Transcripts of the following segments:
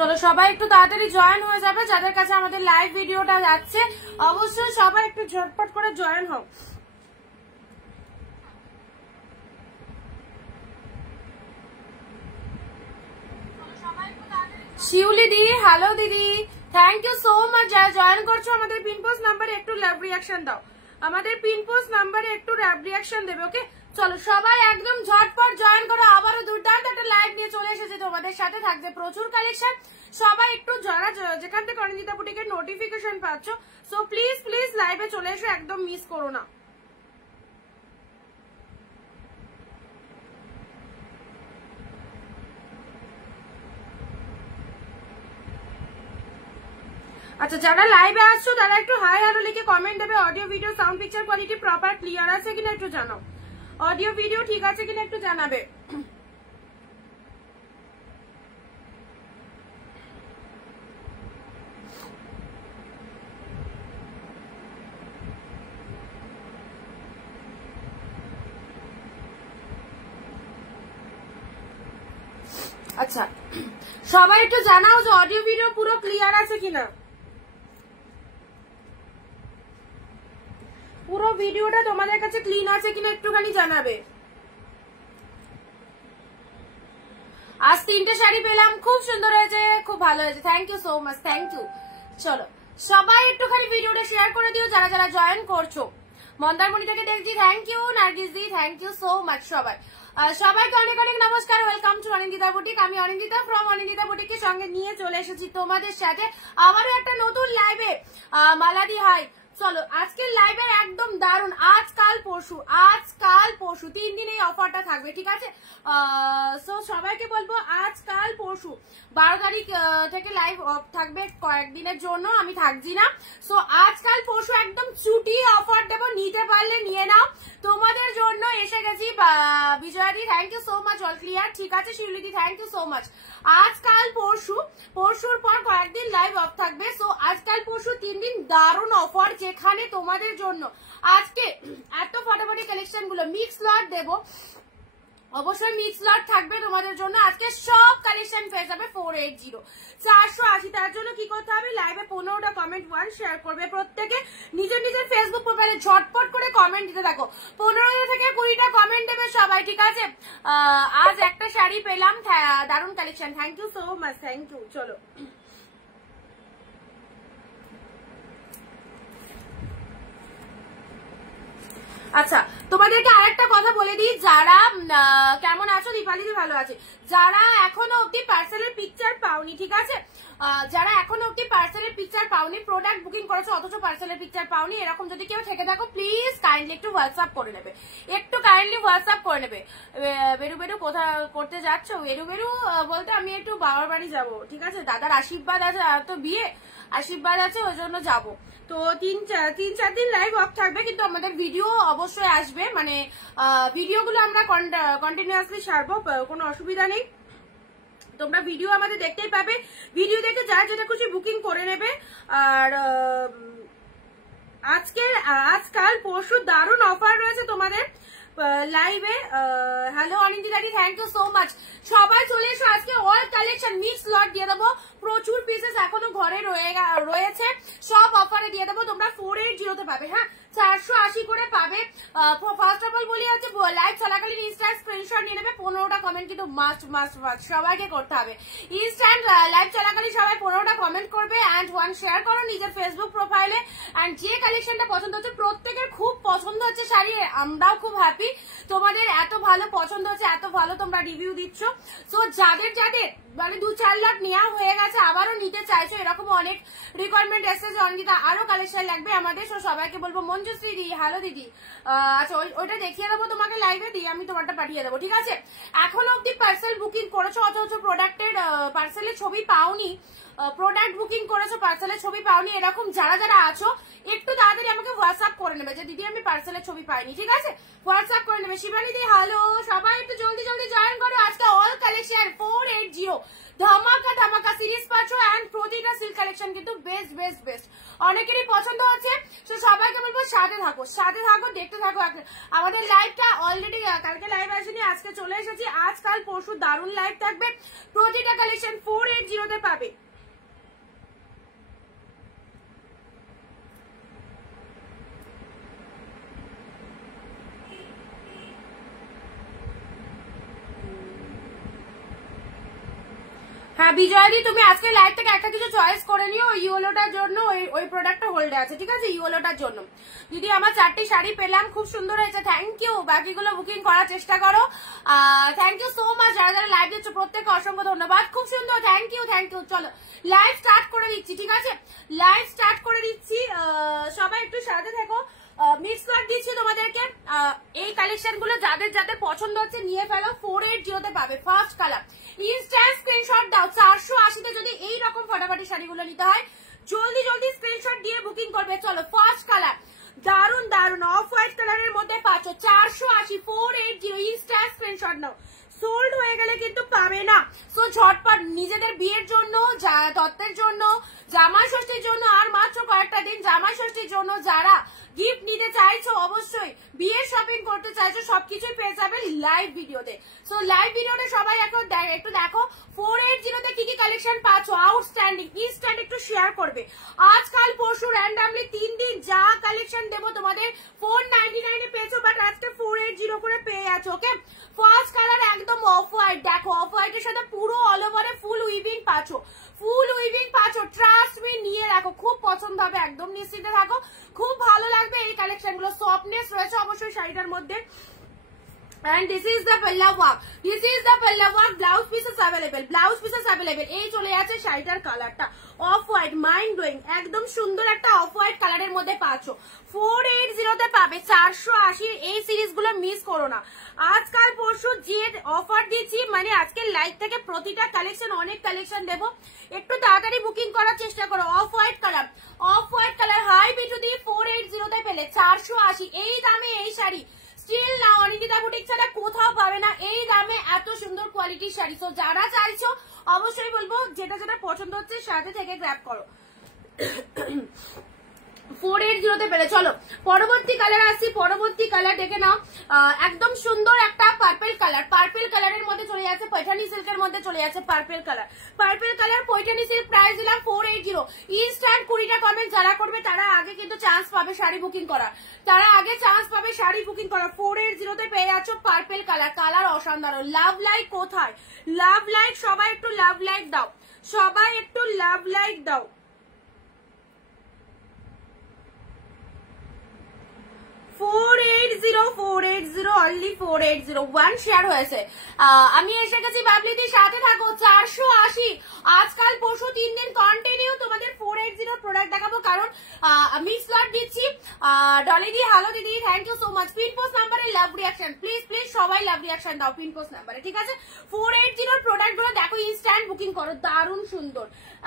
চলো সবাই একটু তাড়াতাড়ি জয়েন হয়ে যাবে, যাদের কাছে আমাদের লাইভ ভিডিওটা যাচ্ছে অবশ্যই সবাই একটু ঝটপট করে জয়েন হও। শিউলি দি, হ্যালো দিদি, থ্যাংক ইউ সো মাচ যারা জয়েন করছো। আমাদের পিনপোস্ট নাম্বারে একটু লাভ রিয়াকশন দাও, আমাদের পিনপোস্ট নাম্বারে একটু লাভ রিয়াকশন দেবে। ওকে চলো সবাই একদম ঝটপট জয়েন করো। আবারও দুর্দান্ত একটা লাইভ নিয়ে চলে এসেছে তোমাদের সাথে, থাকবে প্রচুর কালেকশন। সবাই একটু যারা যেখান থেকে অনিন্দিতা বুটিকের নোটিফিকেশন পাচ্ছ, সো প্লিজ প্লিজ লাইভে চলে এসো, একদম মিস করো না। আচ্ছা যারা লাইভে আসছো তারা একটু হাই হ্যালো লিখে কমেন্ট দেবে। Audio video sound picture quality proper clear আছে কিনা একটু জানাও, অডিও ভিডিও ঠিক আছে কিনা একটু জানাবে। আচ্ছা সবাই একটু জানাও যে অডিও ভিডিও পুরো ক্লিয়ার আছে কিনা, পুরো ভিডিওটা তোমাদের কাছে ক্লিন আছে কিনা একটুখানি জানাবে। আজ 3টে শাড়ি পেলাম, খুব সুন্দর হয়েছে, খুব ভালো হয়েছে, thank you so much, thank you. চলো সবাই একটুখানি ভিডিওটা শেয়ার করে দিও যারা যারা জয়েন করছো। মন্দারমণি থেকে দেখছি, থ্যাংক ইউ। নার্গিস দি, থ্যাংক ইউ সো মাচ। সবাইকে অনেক অনেক নমস্কার, ওয়েলকাম টু অনিন্দিতা বুটিক। আমি অনিন্দিতা ফ্রম অনিন্দিতা বুটিকের সঙ্গে নিয়ে চলে এসেছি তোমাদের সাথে আবারও একটা নতুন লাইভে। মালাদি হাই। চলো আজকের লাইভে একদম দারুণ, আজকাল পরশু 3 দিন এই অফারটা থাকবে, ঠিক আছে? সো সবাইকে বলবো আজকাল পরশু 12 তারিখ থেকে লাইভ অফ থাকবে কয়েকদিনের জন্য, আমি থাকছি না। সো আজকাল পরশু একদম ছুটি অফার দেবো, নিতে পারলে নিয়ে নাও, তোমাদের জন্য এসে গেছি। বিজয়াদি thank you so much, all clear, ঠিক আছে। শিউলিদি থ্যাংক ইউ সো মাচ। আজকাল পরশুর পর কয়েকদিন লাইভ অফ থাকবে। সো আজকাল পরশু 3 দিন দারুণ অফার, যেখানে তোমাদের জন্য আজকে এত ফটাফটি কালেকশন গুলো মিক্স লট দেবো, অবশ্যই মিক্স লট থাকবে তোমাদের জন্য। আজকে সব কালেকশন পেয়ে যাবে 480 480। তার জন্য কি করতে হবে, লাইভে 15টা কমেন্ট 1 শেয়ার করবে প্রত্যেকে, নিজের নিজের ফেসবুক প্রোফাইলে ঝটপট করে কমেন্ট দিতে থাকো। 15 থেকে 20টা কমেন্ট দেবে সবাই, ঠিক আছে? আজ একটা শাড়ি পেলাম, দারুণ collection, thank you so much, thank you. চলো আচ্ছা তোমাদেরকে আরেকটা কথা বলে দিই, যারা কেমন আছো? দীপালিদি ভালো আছে। যারা এখনো অব্দি পার্সেলের পিকচার পাওনি, ঠিক আছে, যারা এখনো অব্দি পার্সেলের পিকচার পাওনি, প্রোডাক্ট বুকিং করেছো অথচ পার্সেলের পিকচার পাওনি, এরকম যদি কেউ থেকে থাকো প্লিজ কাইন্ডলি একটু হোয়াটসঅ্যাপ করে নেবে, একটু কাইন্ডলি হোয়াটসঅ্যাপ করে নেবে। বেরু বেরু কোথা করতে যাচ্ছ? বেরু বেরু বলতে আমি একটু বাবার বাড়ি যাবো, ঠিক আছে, দাদার আশীর্বাদ আছে, তো বিয়ে আশীর্বাদ আছে, ওই জন্য যাবো। তো 3-4 দিন লাইভ অফ থাকবে, কিন্তু আমাদের ভিডিও অবশ্যই আসবে, মানে ভিডিওগুলো আমরা কন্টিনিউয়াসলি ছাড়বো, কোনো অসুবিধা নেই। তোমরা ভিডিও আমাদের দেখতেই পাবে, ভিডিও দেখে যা যেটা খুশি বুকিং করে নেবে। আর আজকাল পরশু দারুণ অফার রয়েছে তোমাদের লাইভে। হ্যালো অনিন্দিতাদি, থ্যাংক ইউ সো মাচ। সবাই চলে এসো, আজকে অল কালেকশন মিক্স লট দিয়ে দেবো, প্রচুর পিসেস এখনো ঘরে রয়েছে, সব অফারে দিয়ে দেবো। তোমরা 480 পাবে, হ্যাঁ 480 করে পাবে। ফার্স্ট অফ অল বলি হচ্ছে লাইভ চলাকালীন ইনস্ট্যান্ট স্ক্রিনশট নিয়ে নেবে, 15টা কমেন্ট কিন্তু মাস্ট সবাইকে করতে হবে। ইনস্ট্যান্ট লাইভ চলাকালীন সবাই 15টা কমেন্ট করবে অ্যান্ড 1 শেয়ার করো নিজের ফেসবুক প্রোফাইলে। অ্যান্ড যে কালেকশনটা পছন্দ হচ্ছে, প্রত্যেকের খুব পছন্দ হচ্ছে শাড়ি, আমরাও খুব হ্যাপি, তোমাদের এত ভালো পছন্দ হচ্ছে, এত ভালো তোমরা রিভিউ দিচ্ছ। সো যাদের মানে 2-4 লাখ নেওয়া হয়ে গেছে, আবারও নিতে চাইছো, এরকম অনেক রিকোয়ারমেন্ট এসেছে যে অনিন্দিতা আরো কালেকশন লাগবে আমাদের। সো সবাইকে বলবো, মঞ্জুশ্রী দি, হ্যালো দিদি, আচ্ছা ওইটা দেখিয়ে দেবো তোমাকে লাইভে, দিয়ে আমি তোমারটা পাঠিয়ে দেবো, ঠিক আছে? এখন অব্দি পার্সেল বুকিং করেছো অথচ প্রোডাক্টের পার্সেলের ছবি পাওনি, প্রোডাক্ট বুকিং করেছো পার্সেলের ছবি পাওনি, এরকম যারা যারা আছো একটু তাড়াতাড়ি আমাকে হোয়াটসঅ্যাপ করে নেবে যে দিদি আমি পার্সেলের ছবি পাইনি, ঠিক আছে? হোয়াটসঅ্যাপ করে নেবে। শিবানী দি হ্যালো, সবাই একটু জলদি জলদি জয়েন করো। আজকে অল কালেকশন 480 ধামাকা ধামাকা সিরিজ পাচ্ছ এন্ড প্রতিটা সিল্ক কালেকশন কিন্তু বেস্ট বেস্ট বেস্ট, অনেকেরই পছন্দ হচ্ছে। তো সবাইকে বলবো সাথে থাকো দেখতে থাকো। আমাদের লাইভটা অলরেডি কালকে লাইভ আসেনি, আজকে চলে এসেছি। আজকাল পরশু দারুণ লাইভ থাকবে, প্রতিটা কালেকশন 480 তে পাবে। হ্যাঁ বিজয়াদি, তুমি আজকে লাইভ থেকে একটা কিছু চয়েস করে নিও, ইয়েলোটার জন্য ওই প্রোডাক্টটা হোল্ডে আছে, ঠিক আছে? ইয়েলোটার জন্য যদি আমার 4টি শাড়ি পেলাম, খুব সুন্দর হয়েছে, থ্যাংক ইউ। বাকিগুলো বুকিং করার চেষ্টা করো। থ্যাংক ইউ সো মাচ যারা যারা লাইভ দিচ্ছ, প্রত্যেককে অসংখ্য ধন্যবাদ, খুব সুন্দর, থ্যাংক ইউ। চলো লাইভ স্টার্ট করে দিচ্ছি, ঠিক আছে? লাইভ স্টার্ট করে দিচ্ছি, সবাই একটু সাথে থাকো। মিক্স লট দিচ্ছি তোমাদেরকে। এই কালেকশন গুলো যাদের যাদের পছন্দ হচ্ছে নিয়ে ফেলো, 480 তে পাবে। ফার্স্ট কালার, ইনস্ট্যান্ট স্ক্রিনশট দাও। 480 তে যদি এই রকম ফটাফটি শাড়িগুলো নিতে হয়, জলদি জলদি স্ক্রিনশট দিয়ে বুকিং করবে। চলো ফার্স্ট কালার, দারুন দারুন অফ হোয়াইট কালারের মধ্যে পাচ্ছ 480 480, ইনস্ট্যান্ট স্ক্রিনশট নাও। সোল্ড হয়ে গেলে কিন্তু পাবে না, সো ঝটপট নিজেদের বিয়ের জন্য, দত্তের জন্য, জামাই ষষ্ঠীর জন্য আর মাত্র কয়েকটা দিন, জামাই ষষ্ঠীর জন্য যারা গিফট নিতে চাইছো, অবশ্যই বিয়ের শপিং করতে চাইছো, সবকিছুই পেয়ে যাবে লাইভ ভিডিওতে। সো লাইভ ভিডিওতে সবাই এখন একটু দেখো 480 তে কি কি কালেকশন পাচ্ছ, আউটস্ট্যান্ডিং। ইনস্ট্যান্ট একটু শেয়ার করবে। আজকাল পরশু র্যান্ডামলি 3 দিন যা কালেকশন দেবো তোমাদের 499 এ পেয়েছো, বাট আজকে 480 করে পেয়ে যাচ্ছো। ওকে, ফার্স্ট কালার একদম অফ হোয়াইট, দেখো অফ হোয়াইটের সাথে পুরো অল ওভারে ফুল উইভিং পাচ্ছ, ট্রাস্ট মি, নিয়ে রাখো, খুব পছন্দ হবে, একদম নিশ্চিন্তে থাকো, খুব ভালো লাগবে এই কালেকশন গুলো। সফটনেস রয়েছে অবশ্যই শাড়িটার মধ্যে। And this is the palla work, blouse pieces available, এই চলে আছে শাড়িটার কালারটা অফ হোয়াইট, মাইন্ড ব্লোয়িং, একদম সুন্দর একটা অফ হোয়াইট কালারের মধ্যে পাচ্ছো। 480 তে পাবে। 480 এই সিরিজ গুলো মিস করো না। আজকাল পরশু যে অফার দিচ্ছি, মানে আজকে লাইভ থেকে প্রতিটা কালেকশন, অনেক কালেকশন দেবো, একটু তাড়াতাড়ি বুকিং করার চেষ্টা করো। অফ হোয়াইট কালার হাই বিটুদি 480 তে পেলে 480, এই দামে এই শাড়ি স্টিল না অনিন্দিতা বুটিক ছাড়া কোথাও পাবে না, এই দামে এত সুন্দর কোয়ালিটির শাড়ি। তো যারা চাইছো অবশ্যই বলবো যেটা যেটা পছন্দ হচ্ছে সাথে থেকে গ্র্যাব করো। 480 তে পেলে। চলো পরবর্তী কালার আসছি, পরবর্তী কালার দেখে নাও, একদম সুন্দর একটা পার্পল কালারের মধ্যে চলে যাচ্ছে, পৈঠানি সিল্কের মধ্যে চলে যাচ্ছে purple colour Paithani silk. Price দিলাম 480। ইনস্ট্যান্ট 20টা কমেন্ট যারা করবে তারা আগে কিন্তু চান্স পাবে শাড়ি বুকিং করার, 480 তে পেয়ে যাচ্ছ পার্পল কালার অসাধারণ। লাভ লাইক কোথায়? লাভ লাইক, সবাই একটু লাভ লাইক দাও, 480 অনলি 480, 1 শেয়ার হয়েছে। আমি এসে গেছি বাবলিদি, সাথে থাকো। 480 আজকাল পরশু 3 দিন কন্টিনিউ তোমাদের 480 প্রোডাক্ট দেখাবো, কারণ মিক্স লট দিচ্ছি। ডলিদি হ্যালো দিদি, thank you so much. Pin post নাম্বারে লাভ রিয়াকশন, প্লিজ সবাই লাভ রিয়াকশন দাও পিন পোস্ট নাম্বারে, ঠিক আছে? 480 প্রোডাক্ট গুলো দেখো, ইনস্ট্যান্ট বুকিং করো, দারুণ সুন্দর,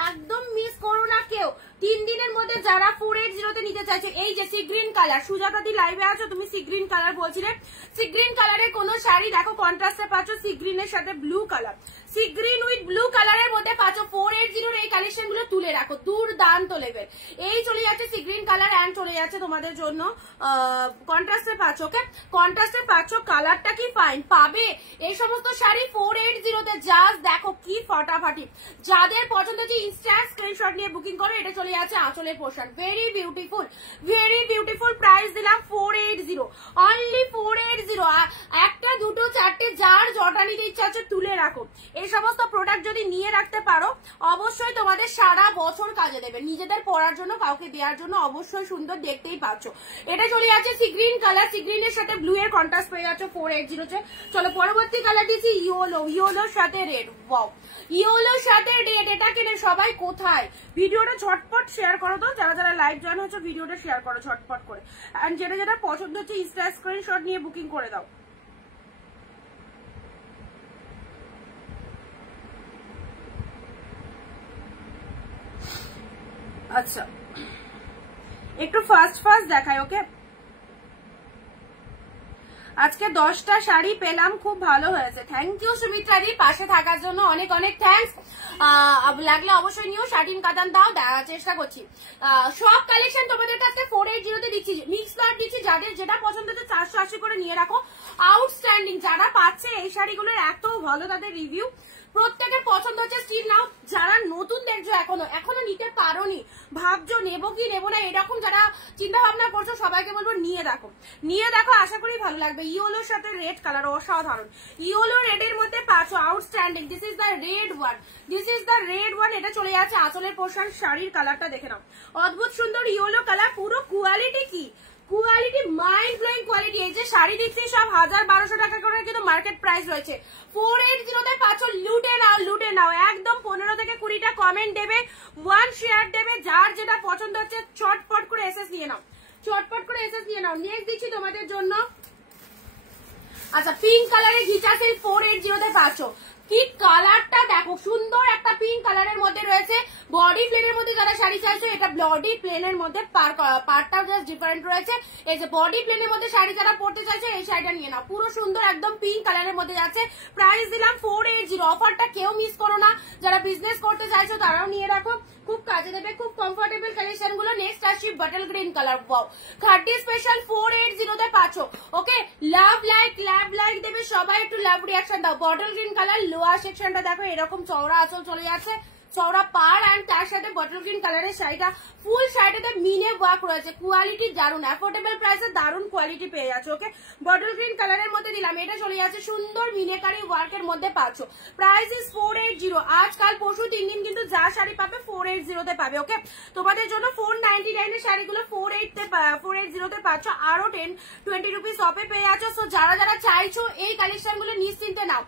একদম মিস করো না কেউ। 3 দিনের মধ্যে যারা 480 তে নিতে চাইছো, এই যে সি গ্রিন কালার, সুজাতা দি লাইভে আছো, তুমি সি গ্রিন কালার বলছিলে, সি গ্রিন কালারের কোন শাড়ি দেখো কন্ট্রাস্টে পাচ্ছ, সি গ্রিনের সাথে blue colour, sea green with blue কালারের মধ্যে পাচ্ছ। 480 এই কালেকশন গুলো তুলে রাখো, দুর্দান্ত লেভেল। এই চলে যাচ্ছে সি গ্রিন কালার এন্ড চলে যাচ্ছে তোমাদের জন্য কন্ট্রাস্টে পাচ্ছ। ওকে, কন্ট্রাস্টে পাচ্ছ, কালারটা কি ফাইন পাবে। এই সমস্ত শাড়ি 480 তে জাস্ট দেখো কি ফটাফাটি। যাদের পছন্দ হচ্ছে ইনস্ট্যান্ট স্ক্রিনশট নিয়ে বুকিং করো। এটা চলে যাচ্ছে আঁচলের পোর্শন, ভেরি বিউটিফুল। প্রাইস দিলাম 480, অনলি 480। একটা দুটো চারটে যার জটা নিতে ইচ্ছা হচ্ছে তুলে রাখো। এই সমস্ত প্রোডাক্ট যদি নিয়ে রাখতে পারো অবশ্যই তোমাদের সারা বছর কাজে দেবে, নিজেদের পরার জন্য, কাউকে দেওয়ার জন্য অবশ্যই সুন্দর, দেখতেই পাচ্ছ। এটা চলে যাচ্ছে সি গ্রিন কালার, সি গ্রিনের সাথে ব্লু এর কন্ট্রাস্ট পেয়ে যাচ্ছে 480 তে। চলো পরবর্তী কালার দিচ্ছি ইয়েলোর সাথে রেড। ওয়াও, ইয়েলোর সাথে রেড, এটা কিনে সবাই কোথায়? ভিডিওটা ঝটপট শেয়ার করো তো, যারা যারা লাইভ জয়েন হচ্ছে ভিডিওটা শেয়ার করো ঝটপট করে, এন্ড যেটা যেটা পছন্দ হচ্ছে ইনস্ট্যান্ট স্ক্রিনশট নিয়ে বুকিং করে দাও। আচ্ছা, একটু ফাস্ট দেখায়। ওকে, আজকে 10টা শাড়ি পেলাম, খুব ভালো হয়েছে। থ্যাংক ইউ সুমিত্রা দি, পাশে থাকার জন্য অনেক অনেক থ্যাংকস। লাগলে অবশ্যই নিও, শাটিন কাতান দাও, চেষ্টা করছি। সব কালেকশন তোমাদের কাছে 480 তে দিচ্ছি, মিক্স লট দিচ্ছি, যাদের যেটা পছন্দ হচ্ছে 480 করে নিয়ে রাখো। আউটস্ট্যান্ডিং, যারা পাচ্ছে এই শাড়িগুলোর এত ভালো তাদের রিভিউ, প্রত্যেকের পছন্দ হচ্ছে। স্টিল নাও, যারা নতুন দেখছো এখনো নিতে পারোনি, ভাবছো নেবো কি নেবো না, এরকম যারা চিন্তা ভাবনা করছো সবাইকে বলবো নিয়ে দেখো, আশা করি ভালো লাগবে। ইয়েলোর সাথে রেড কালার অসাধারণ, ইয়েলো রেড এর মধ্যে পাচ্ছো outstanding. This is the red one, এটা চলে যাচ্ছে আঁচলের পোর্শন। শাড়ির কালারটা দেখে নাও, অদ্ভুত সুন্দর ইয়েলো কালার। পুরো কোয়ালিটি কি কোয়ালিটি, মাইন্ড ব্লোয়িং কোয়ালিটি। এই যে শাড়ি দিচ্ছি সব 1000-1200 টাকা করে কিন্তু মার্কেট প্রাইস রয়েছে। 480 তে পাচ্ছ, লুটে নাও একদম। 15 থেকে 20টা কমেন্ট দেবে, 1 শেয়ার দেবে, যার যেটা পছন্দ হচ্ছে চটপট করে এসএস নিয়ে নাও। নেক্সট দিচ্ছি তোমাদের জন্য, আচ্ছা পিঙ্ক কালারে ঘিচা সিল্ক 480 তে পাচ্ছ। কি কালারটা দেখো, সুন্দর একটা পিঙ্ক কালারের মধ্যে রয়েছে। বডি প্লেনের মধ্যে যারা শাড়ি চাইছো, এটা বডি প্লেনের মধ্যে পার্টটাও জাস্ট ডিফারেন্ট রয়েছে। এই যে বডি প্লেনের মধ্যে শাড়ি যারা পড়তে চাইছো এই শাড়িটা নিয়ে নাও, পুরো সুন্দর একদম পিঙ্ক কালারের মধ্যে যাচ্ছে। প্রাইস দিলাম 480। অফারটা কেউ মিস করো না, যারা বিজনেস করতে চাইছো তারাও নিয়ে রাখো, খুব কাজে দেবে, খুব কমফোর্টেবল কালেকশন গুলো। নেক্সট আসছি bottle green colour, wow 30 special 480 তে পাচ্ছ। ওকে, লাভ লাইক দেবে সবাই, একটু লাভ রিয়াকশন দাও। বটল গ্রিন কালার, লোয়ার সেকশনটা দেখো এরকম চওড়া আঁচল চলে যাচ্ছে, চওড়া পার, এন্ড তার সাথে বটল গ্রিন কালারের শাড়িটা, ফুল শাড়িটাতে মিনে ওয়ার্ক রয়েছে। কোয়ালিটি দারুন, অ্যাফোর্ডেবল প্রাইসে দারুন কোয়ালিটি পেয়ে যাচ্ছে। ওকে, বটল গ্রিন কালারের মধ্যে দিলাম, এটা চলে যাচ্ছে সুন্দর মিনেকারি ওয়ার্কের মধ্যে পাচ্ছ। Price is 480। আজকাল পরশু 3 দিন কিন্তু যা শাড়ি পাবে 480 তে পাবে। ওকে, তোমাদের জন্য 499 এর শাড়িগুলো 480 তে পাচ্ছ, আরো 10-20 রুপিস অফে পেয়ে যাচ্ছ। সো যারা চাইছো এই কালেকশন গুলো নিশ্চিন্তে নাও।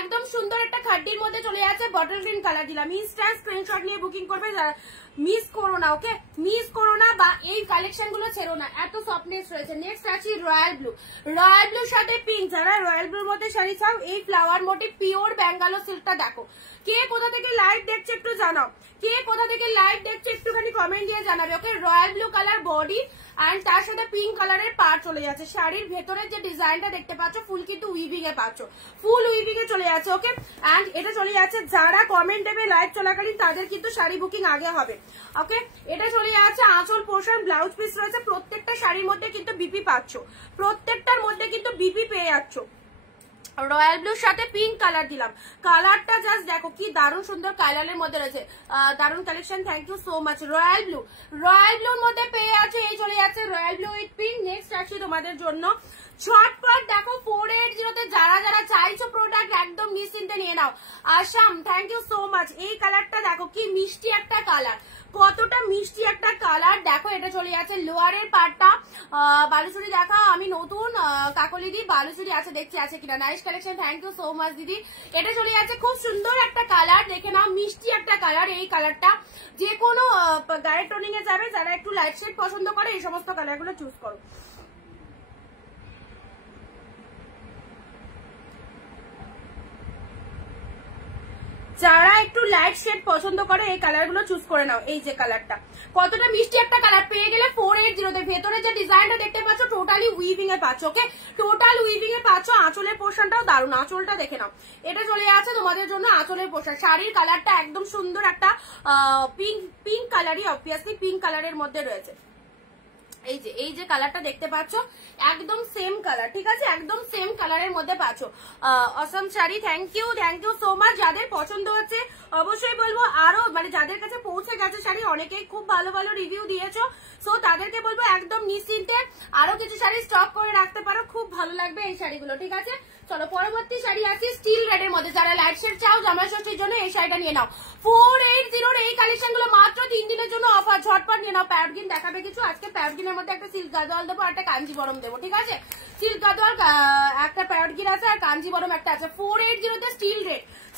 একদম সুন্দর একটা খাড্ডির মধ্যে চলে যাচ্ছে, বটল গ্রিন কালার দিলাম। ইনস্ট্যান্ট স্ক্রিনশট নিয়ে বুকিং করবে, মিস করো না। ওকে, মিস করো না, বা এই কালেকশন গুলো ছেড়ো না, এত সফটনেস রয়েছে। নেক্সট আছে রয়্যাল ব্লুর সাথে পিঙ্ক। যারা রয়্যাল ব্লুর মধ্যে শাড়ি চাও, এই ফ্লাওয়ার মোটিভ পিওর ব্যাঙ্গালোর সিল্কটা দেখো। কে কোথা থেকে লাইভ দেখছে একটু জানাও, একটুখানি কমেন্ট দিয়ে জানাবে। Okay, royal blue colour body, and তার সাথে পিঙ্ক কালারের পার চলে যাচ্ছে। শাড়ির ভেতরের যে ডিজাইনটা দেখতে পাচ্ছ, ফুল কিন্তু উইভিং এ পাচ্ছ, ফুল উইভিং এ চলে যাচ্ছে। ওকে, এন্ড এটা চলে যাচ্ছে, যারা কমেন্ট দেবে লাইভ চলাকালীন তাদের কিন্তু শাড়ি বুকিং আগে হবে। ওকে, এটা চলে যাচ্ছে আঁচল পোর্শন, ব্লাউজ পিস রয়েছে। প্রত্যেকটা শাড়ির মধ্যে কিন্তু বিপি পাচ্ছ, প্রত্যেকটার মধ্যে কিন্তু বিপি পেয়ে যাচ্ছ। রয়্যাল ব্লুর সাথে পিঙ্ক কালার দিলাম, কালারটা জাস্ট দেখো কি দারুণ সুন্দর কালারের মধ্যে রয়েছে, দারুণ collection. Thank you so much. Royal ব্লুর মধ্যে পেয়ে আছে, এই চলে যাচ্ছে royal blue with pink. Next আসছি তোমাদের জন্য, ঝটপট দেখো 480 তে যারা চাইছো প্রোডাক্ট একদম নিশ্চিন্তে নিয়ে নাও। Assam, thank you so much. এই কালারটা দেখো কি মিষ্টি একটা কালার, কতটা মিষ্টি একটা কালার দেখো। এটা চলে যাচ্ছে লোয়ারের পার্টটা, বালুচুরি দেখা, আমি নতুন কাকলি দি বালুচুরি আছে, দেখছি আছে কিনা। Nice collection, thank you so much দিদি। এটা চলে যাচ্ছে খুব সুন্দর একটা কালার, দেখে নাও মিষ্টি একটা কালার। এই কালারটা যে কোনো গায়ের টোনিং এ যাবে, যারা একটু লাইট শেড পছন্দ করে এই সমস্ত কালারগুলো চুজ করো। যারা একটু লাইট শেড পছন্দ করে এই কালারগুলো চুজ করে নাও। এই যে কালারটা কতটা মিষ্টি একটা কালার পেয়ে গেলে 480 তে। ভেতরে যে ডিজাইনটা দেখতে পাচ্ছ টোটালি উইভিং এ পাচ্ছ। ওকে, টোটাল উইভিং এ পাচ্ছ। আঁচলের পোর্শনটাও দারুণ, আঁচলটা দেখে নাও। এটা চলে যাচ্ছে তোমাদের জন্য আঁচলের পোর্শন। শাড়ির কালারটা একদম সুন্দর একটা পিঙ্ক কালারই, অবভিয়াসলি পিঙ্ক কালারের মধ্যে রয়েছে। এই যে কালারটা দেখতে পাচ্ছ একদম সেম কালার, ঠিক আছে, একদম সেম কালারের মধ্যে পাচ্ছ। Assam sari, thank you so much. যাদের পছন্দ হচ্ছে অবশ্যই বলবো, আরো মানে যাদের কাছে পৌঁছে গেছে শাড়ি, অনেকেই খুব ভালো রিভিউ দিয়েছো, সো তাদেরকে বলবো একদম নিশ্চিন্তে আরো কিছু শাড়ি স্টক করে রাখতে পারো, খুব ভালো লাগবে এই শাড়িগুলো, ঠিক আছে। চলো পরবর্তী শাড়ি আছে স্টিল রেড এর মধ্যে। যারা লাইট শেড চাও জামা ষষ্ঠীর জন্য এই শাড়িটা নিয়ে নাও। 480 এই কালেকশন গুলো মাত্র 3 দিনের জন্য অফার, ঝটপট নিয়ে নাও। প্যারগিন দেখাবে কিছু, আজকে প্যারগিনের মধ্যে একটা সিল্ক গাদোয়াল দেবো, একটা কাঞ্জিবরম দেবো, ঠিক আছে। সিল্ক গাদোয়াল একটা প্যারগিন আছে, আর কাঞ্জিবরম একটা আছে। 480 তে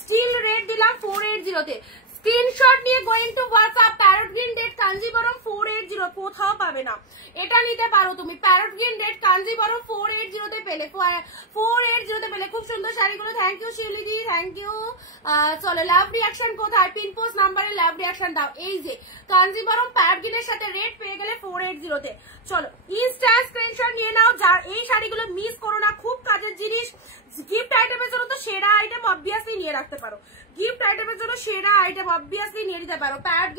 স্টিল রেড দিলাম 480 তে। স্ক্রিনশট নিয়ে going to WhatsApp, parrot green red Kanjeevaram 480, কোথাও পাবে না, এটা নিতে পারো তুমি। প্যারট গ্রিন রেড কাঞ্জিবরম 480 তে পেলে, 480 তে পেলে। খুব সুন্দর শাড়িগুলো, থ্যাংক ইউ শিউলি দি, থ্যাংক ইউ। চলো লাভ রিয়াকশন কোথায়, পিন পোস্ট নাম্বারে লাভ রিয়াকশন দাও। এই যে কাঞ্জিবরম প্যারট গ্রিনের সাথে রেড পেয়ে গেলে 480 তে। চলো ইনস্ট্যান্ট স্ক্রিনশট নিয়ে নাও, যার এই শাড়িগুলো মিস করো না, জিনিস গিফট আইটেমের জন্য তো সেরা আইটেম অবভিয়াসলি নিয়ে রাখতে পারো, গিফট আইটেমের জন্য সেরা আইটেম অবভিয়াসলি নিয়ে নিতে পারো। প্যারট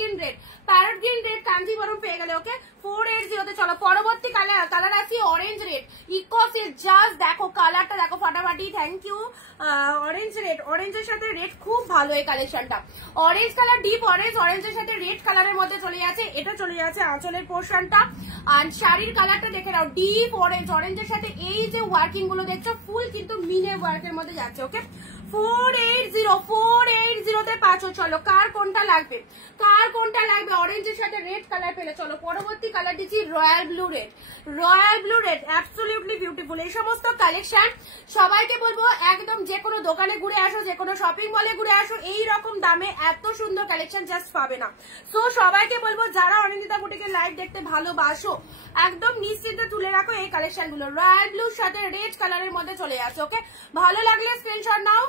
গ্রিন রেড কাঞ্জিবরম পেয়ে গেলে ওকে 480 তে। চলো পরবর্তী কালার আসি অরেঞ্জ রেড ইকোসে। জাস্ট দেখো কালারটা দেখো ফাটাফাটি। Thank you. অরেঞ্জ রেড, অরেঞ্জের সাথে রেড খুব ভালো এই কালেকশনটা। অরেঞ্জ কালার ডিপ অরেঞ্জের সাথে রেড কালারের মধ্যে চলে যাচ্ছে, এটা চলে যাচ্ছে আঁচলের পোর্শনটা। আর শাড়ির কালারটা দেখে নাও ডিপ অরেঞ্জের সাথে এই যে ওয়ার্কিং গুলো দেখছো ফুল কিন্তু মিনে ওয়ার্কের মধ্যে যাচ্ছে। ওকে 480 তে পাচ্ছ। চলো কার কোনটা লাগবে, অরেঞ্জের সাথে রেড কালার পেলে। চলো পরবর্তী কালার দিচ্ছি royal blue red absolutely beautiful. এই সমস্ত কালেকশন সবাইকে বলবো একদম যে কোনো দোকানে ঘুরে আসো, যে কোনো শপিং মলে ঘুরে আসো, এই রকম দামে এত সুন্দর কালেকশন জাস্ট পাবে না। সো সবাইকে বলবো যারা অনিন্দিতা বুটিকের লাইভ দেখতে ভালোবাসো একদম নিশ্চিন্তে তুলে রাখো এই কালেকশন গুলো। রয়্যাল ব্লুর সাথে রেড কালারের মধ্যে চলে যাচ্ছে। ওকে ভালো লাগলে স্ক্রিনশট নাও।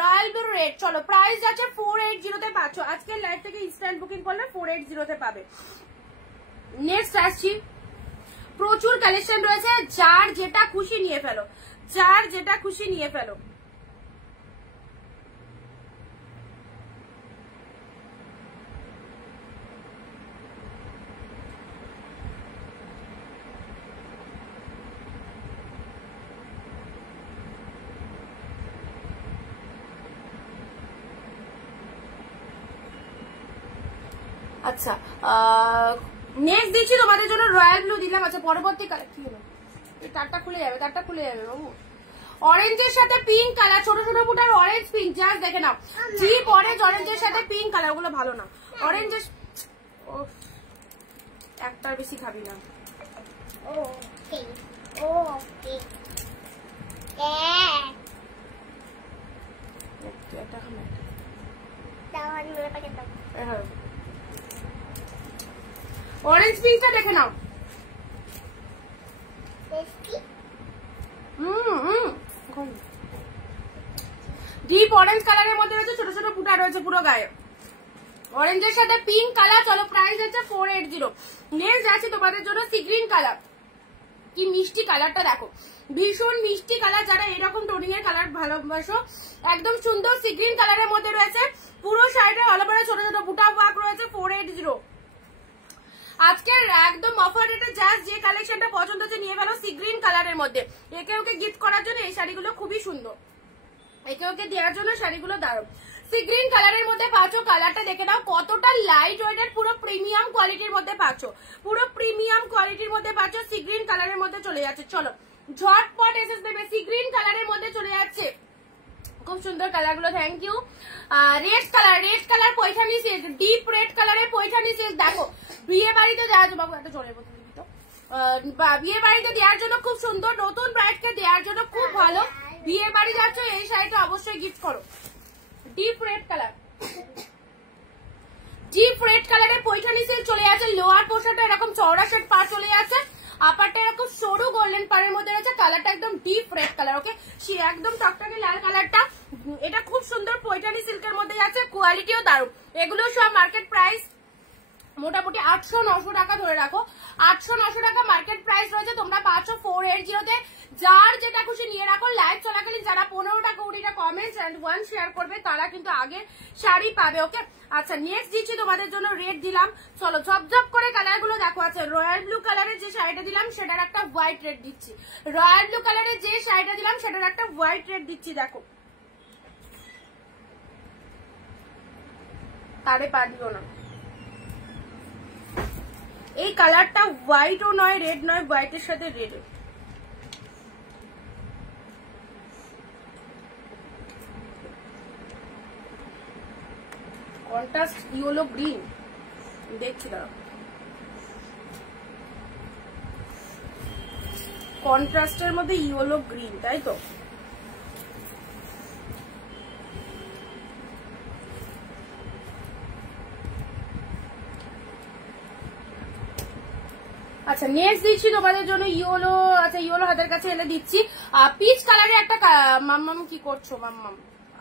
Royal blue red. চলো প্রাইস যাচ্ছে 480 তে পাচ্ছ। আজকের লাইভ থেকে ইনস্ট্যান্ট বুকিং করলে 480 তে পাবে। নেক্সট আসছি, প্রচুর কালেকশন রয়েছে, যার যেটা খুশি নিয়ে ফেলো। আচ্ছা নেক্সট দিচ্ছি তোমাদের জন্য রয়্যাল ব্লু দিলাম। আচ্ছা পরবর্তী কালার কি হলো, এই তারটা খুলে যাবে বাবু। অরেঞ্জের সাথে পিঙ্ক কালার, ছোট ছোট ফুটার অরেঞ্জ পিঙ্ক, জাস্ট দেখে নাও ডিপ অরেঞ্জের সাথে পিঙ্ক কালার, ওগুলো ভালো না। অরেঞ্জের একটার বেশি খাবি না। অরেঞ্জ পিঙ্কটা দেখে নাও। ডিপ অরেঞ্জ কালারের মধ্যে রয়েছে, ছোট ছোট ফুটা রয়েছে পুরো গায়ে, অরেঞ্জের সাথে পিঙ্ক কালার। চলো প্রাইস হচ্ছে 480। নেক্সট আছে তোমাদের জন্য সি গ্রিন কালার। কি মিষ্টি কালারটা দেখো, ভীষণ মিষ্টি কালার। যারা এরকম টোনিং এর কালার ভালোবাসো একদম সুন্দর সি গ্রিন কালারের মধ্যে রয়েছে, পুরো শাড়িটা অল ওভার ছোট ছোট বুটা ওয়ার্ক রয়েছে। 480 আজকের একদম অফার রেটে। জাস্ট যে কালেকশনটা পছন্দ হচ্ছে নিয়ে ফেলো সি গ্রিন কালারের মধ্যে। একে ওকে গিফট করার জন্য এই শাড়িগুলো খুবই সুন্দর, একে ওকে দেওয়ার জন্য শাড়িগুলো দারুণ। সি গ্রিন কালারের মধ্যে পাচ্ছ, কালারটা দেখে নাও কতটা লাইট ওয়েটের, পুরো প্রিমিয়াম কোয়ালিটির মধ্যে পাচ্ছ, সি গ্রিন কালারের মধ্যে চলে যাচ্ছে। চলো ঝটপট এসএস দেবে, সি গ্রিন কালারের মধ্যে চলে যাচ্ছে, খুব সুন্দর কালার গুলো। Thank you. Red colour Paithani silk, deep red কালারের পয়ঠানি সিল্ক। দেখো বিয়ে বাড়িতে দেওয়ার জন্য, বাবু একটা জলের বোতল দিবি তো, বিয়ে বাড়িতে দেওয়ার জন্য খুব সুন্দর, নতুন ব্রাইডকে দেওয়ার জন্য খুব ভালো। বিয়ে বাড়ি যাচ্ছ এই শাড়িটা অবশ্যই গিফট করো। ডিপ রেড কালারের পয়ঠানি সিল্ক চলে যাচ্ছে। লোয়ার পোর্শনটা এরকম চওড়া সেট পা চলে যাচ্ছে, আপারটা এরকম সরু গোল্ডেন পাড়ের মধ্যে রয়েছে। কালারটা একদম ডিপ রেড কালার। ওকে সে একদম টকটকে লাল কালারটা, এটা খুব সুন্দর পয়ঠানি সিল্কের মধ্যে যাচ্ছে, কোয়ালিটিও দারুণ। এগুলো সব মার্কেট প্রাইস মোটামুটি 800-900 টাকা ধরে রাখো, 800-900 টাকা মার্কেট প্রাইস রয়েছে। তোমরা পাচ্ছ 480 তে। যার যেটা খুশি নিয়ে রাখো। লাইভ চলাকালীন যারা 15টা 20টা কমেন্টস এন্ড 1 শেয়ার করবে তারা কিন্তু আগে শাড়ি পাবে। ওকে আচ্ছা নেক্সট দিচ্ছি তোমাদের জন্য রেড দিলাম। চলো ঝপঝপ করে কালার গুলো দেখো। আছে রয়্যাল ব্লু কালারের যে শাড়িটা দিলাম সেটার একটা হোয়াইট রেড দিচ্ছি, দেখো তারে পারিও না। এই কালারটা হোয়াইটও নয় রেড নয়, হোয়াইটের সাথে রেড। কন্ট্রাস্ট ইয়েলো গ্রিন দেখছি, দাঁড়াও কন্ট্রাস্টের মধ্যে ইয়েলো গ্রিন, তাই তো? আচ্ছা নেক্সট দিচ্ছি তোমাদের জন্য ইয়েলো। আচ্ছা ইয়েলো হাতের কাছে এনে দিচ্ছি। পিচ কালারের একটা, মাম্মাম কি করছো? মাম্মাম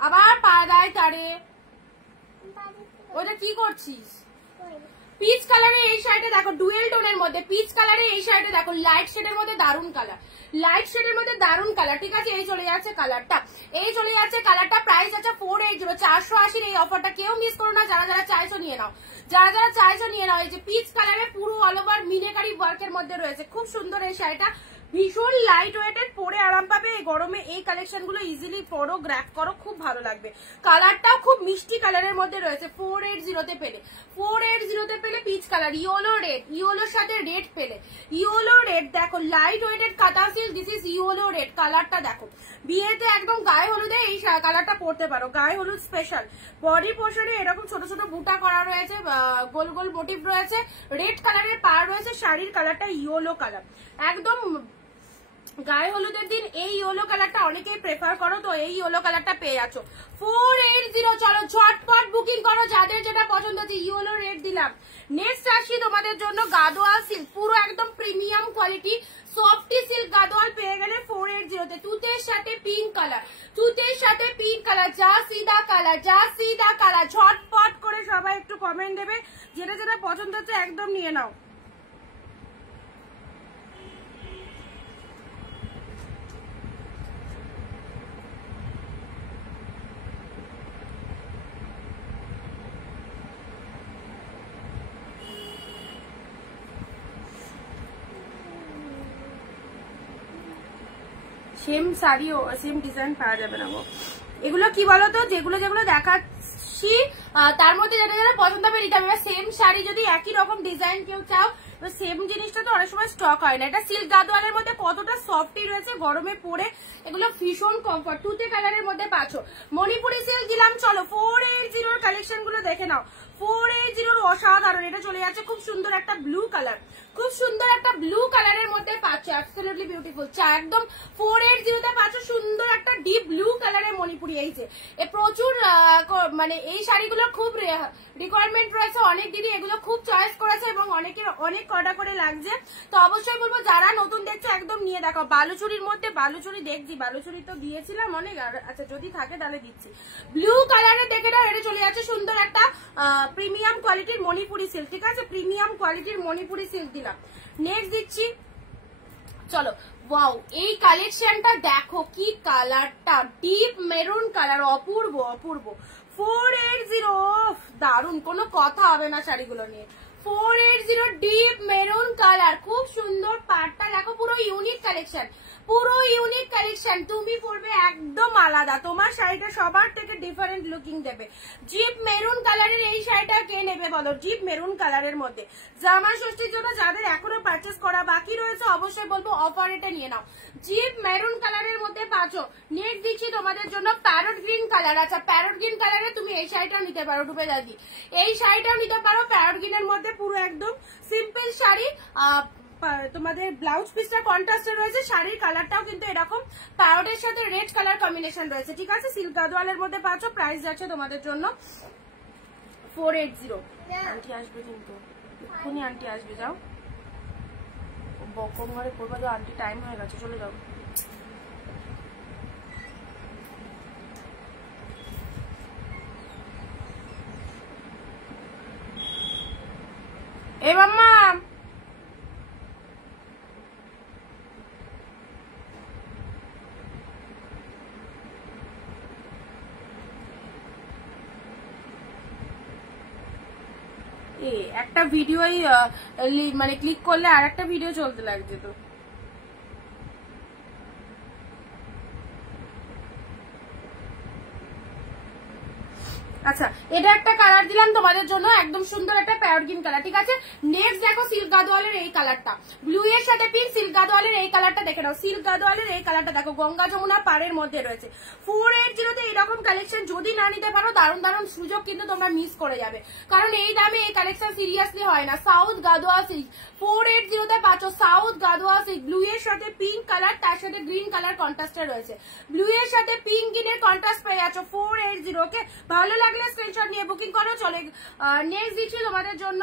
আবার পা দেয় তারে, ওটা কি করছিস? পিচ কালারে এই শাড়িটা দেখো ডুয়েল টোনের মধ্যে, পিচ কালারে এই শাড়িটা দেখো লাইট শেডের মধ্যে দারুন কালার, লাইট শেডের মধ্যে দারুন কালার, ঠিক আছে। এই চলে যাচ্ছে কালারটা, এই চলে যাচ্ছে কালারটা, প্রাইস আছে 480, 480 এই অফারটা কেউ মিস করো না, যারা যারা চাইছো নিয়ে নাও, যারা যারা চাইছো নিয়ে নাও। এই যে পিচ কালারে পুরো অল ওভার মিনেকারি ওয়ার্কের মধ্যে রয়েছে, খুব সুন্দর এই শাড়িটা, ভীষণ লাইট ওয়েটেড, পরে আরাম পাবে। এই গরমে এই কালেকশন গুলো ইজিলি পরো, গ্র্যাপ করো, খুব ভালো লাগবে। কালারটাও খুব মিষ্টি কালারের মধ্যে রয়েছে, 480 পেলে, 480 পেলে পিচ কালার, ইয়েলো রেড, ইয়েলোর সাথে রেড পেলে, ইয়েলো রেড দেখো লাইট ওয়েটেড কাঁথা silk, this is yellow red, কালারটা দেখো। বিয়েতে একদম গায়ে হলুদে এই কালারটা পরতে পারো, গায়ে হলুদ স্পেশাল। বডি পোর্শনে এরকম ছোট ছোট বুটা করা রয়েছে, গোল গোল মোটিভ রয়েছে, রেড কালারের পার রয়েছে, শাড়ির কালারটা ইয়েলো কালার, একদম গায়ে হলুদের দিন এই ইয়েলো কালারটা অনেকেই প্রেফার করো, তো এই ইয়েলো কালারটা পেয়ে যাচ্ছ 480। চলো ঝটপট বুকিং করো, যাদের যেটা পছন্দ হচ্ছে। ইয়েলো রেড দিলাম। নেক্সট আসি তোমাদের জন্য গাদোয়াল সিল্ক, পুরো একদম premium quality softy silk Gadwal পেয়ে গেলে 480 তে, তুতের সাথে পিঙ্ক কালার, তুতের সাথে পিঙ্ক কালার, যা সিধা কালার, যা সিধা কালার। ঝটপট করে সবাই একটু কমেন্ট দেবে, যেটা যেটা পছন্দ হচ্ছে একদম নিয়ে নাও। সেম শাড়িও সেম ডিজাইন পাওয়া যাবে না গো। এগুলো কি বলতো, যেগুলো যেগুলো দেখাচ্ছি তার মধ্যে যেটা যেটা পছন্দ হবে নিতে হবে। সেম শাড়ি যদি একই রকম ডিজাইন কেউ চাও, সেম জিনিসটা তো অনেক সময় স্টক হয় না। এটা সিল্ক গাদোয়ালের মধ্যে কতটা সফটি রয়েছে, গরমে পরে এগুলো ভীষণ কমফর্ট। তুতে কালারের মধ্যে পাচ্ছ। মণিপুরি সিল্ক দিলাম। চলো 480 কালেকশন গুলো দেখে নাও, 480 অসাধারণ। এটা চলে যাচ্ছে খুব সুন্দর একটা ব্লু কালার, খুব সুন্দর একটা ব্লু কালারের মধ্যে পাচ্ছ, অ্যাবসলিউটলি বিউটিফুল। একদম 480 তে পাচ্ছ সুন্দর একটা ডিপ ব্লু কালারের মণিপুরি। এই যে প্রচুর মানে এই শাড়িগুলো খুব রিকোয়ারমেন্ট রয়েছে, অনেক দিদি এগুলো খুব চয়েস করেছে এবং অনেকের অনেক কটা করে লাগছে। তো অবশ্যই বলবো যারা নতুন দেখছো একদম নিয়ে দেখো। বালুচুরির মধ্যে, বালুচুরি দেখছি, বালুচুরি তো দিয়েছিলাম অনেক, আচ্ছা যদি থাকে তাহলে দিচ্ছি। ব্লু কালারে দেখে নাও, এটা চলে যাচ্ছে সুন্দর একটা প্রিমিয়াম কোয়ালিটির মণিপুরি সিল্ক, ঠিক আছে, প্রিমিয়াম কোয়ালিটির মণিপুরি সিল্ক দিলাম। নেক্সট দিচ্ছি, চলো ওয়াও এই কালেকশনটা দেখো, কি কালারটা, ডিপ মেরুন কালার, অপূর্ব অপূর্ব। 480 দারুন, কোনো কথা হবে না শাড়িগুলো নিয়ে। 480 ডিপ মেরুন কালার, খুব সুন্দর। পাটটা দেখো, পুরো ইউনিক কালেকশন, পুরো ইউনিক কালেকশন। তুমি পরবে একদম আলাদা, তোমার শাড়িটা সবার থেকে ডিফারেন্ট লুকিং দেবে। জিপ মেরুন কালারের এই শাড়িটা কে নেবে বলো, জিপ মেরুন কালারের মধ্যে। জামা ষষ্ঠীর জন্য যাদের এখনো পারচেস করা বাকি রয়েছে অবশ্যই বলবো অফার এটা নিয়ে নাও। জিপ মেরুন কালারের মধ্যে পাচ্ছো। নেক্সট দিচ্ছি তোমাদের জন্য প্যারট গ্রিন কালার। আচ্ছা প্যারট গ্রিন কালারে তুমি এই শাড়িটাও নিতে পারো, ডুবে দাদি এই শাড়িটাও নিতে পারো। প্যারট গ্রিনের মধ্যে পুরো একদম সিম্পল শাড়ি, তোমাদের ব্লাউজ পিসটা কন্ট্রাস্টে রয়েছে, শাড়ির কালারটাও কিন্তু এরকম প্যারটের সাথে রেড কালার কম্বিনেশন রয়েছে, ঠিক আছে। সিল্ক গাদোয়ালের মধ্যে পাচ্ছ। প্রাইস যাচ্ছে তোমাদের জন্য 480। আন্টি আসবে কিন্তু, এক্ষুনি আন্টি আসবে, যাও বকম ঘরে করবো, যাও আন্টি টাইম হয়ে গেছে, চলে যাও। এ মাম্মা একটা ভিডিওই মানে ক্লিক করলে আর একটা ভিডিও চলতে লাগছে তো। আচ্ছা এটা একটা কালার দিলাম তোমাদের জন্য, একদম সুন্দর একটা প্যারট গ্রিন কালার, ঠিক আছে। নেক্সট দেখো সিল্ক গাদোয়ালের এই কালারটা, ব্লু এর সাথে পিঙ্ক। সিল্ক গাদোয়ালের এই কালারটা দেখে নাও, সিল্ক গাদোয়ালের এই কালারটা দেখো, গঙ্গা যমুনা পাড়ের মধ্যে রয়েছে। 480 তে এরকম কালেকশন যদি না নিতে পারো, দারুণ দারুণ সুযোগ কিন্তু তোমরা মিস করে যাবে, কারণ এই দামে এই কালেকশন সিরিয়াসলি হয় না। সাউথ গাদোয়া সিল্ক 480 তে পাচ্ছ, সাউথ গাদোয়া সিল্ক। ব্লু এর সাথে পিঙ্ক কালার, তার সাথে গ্রিন কালার কন্ট্রাস্টে রয়েছে। ব্লু এর সাথে পিঙ্ক গ্রিনের কন্ট্রাস্ট পেয়ে যাচ্ছ 480। ওকে, ভালো লাগলে স্ক্রিনশট নিয়ে বুকিং করো। চলে নেক্সট দিচ্ছি তোমাদের জন্য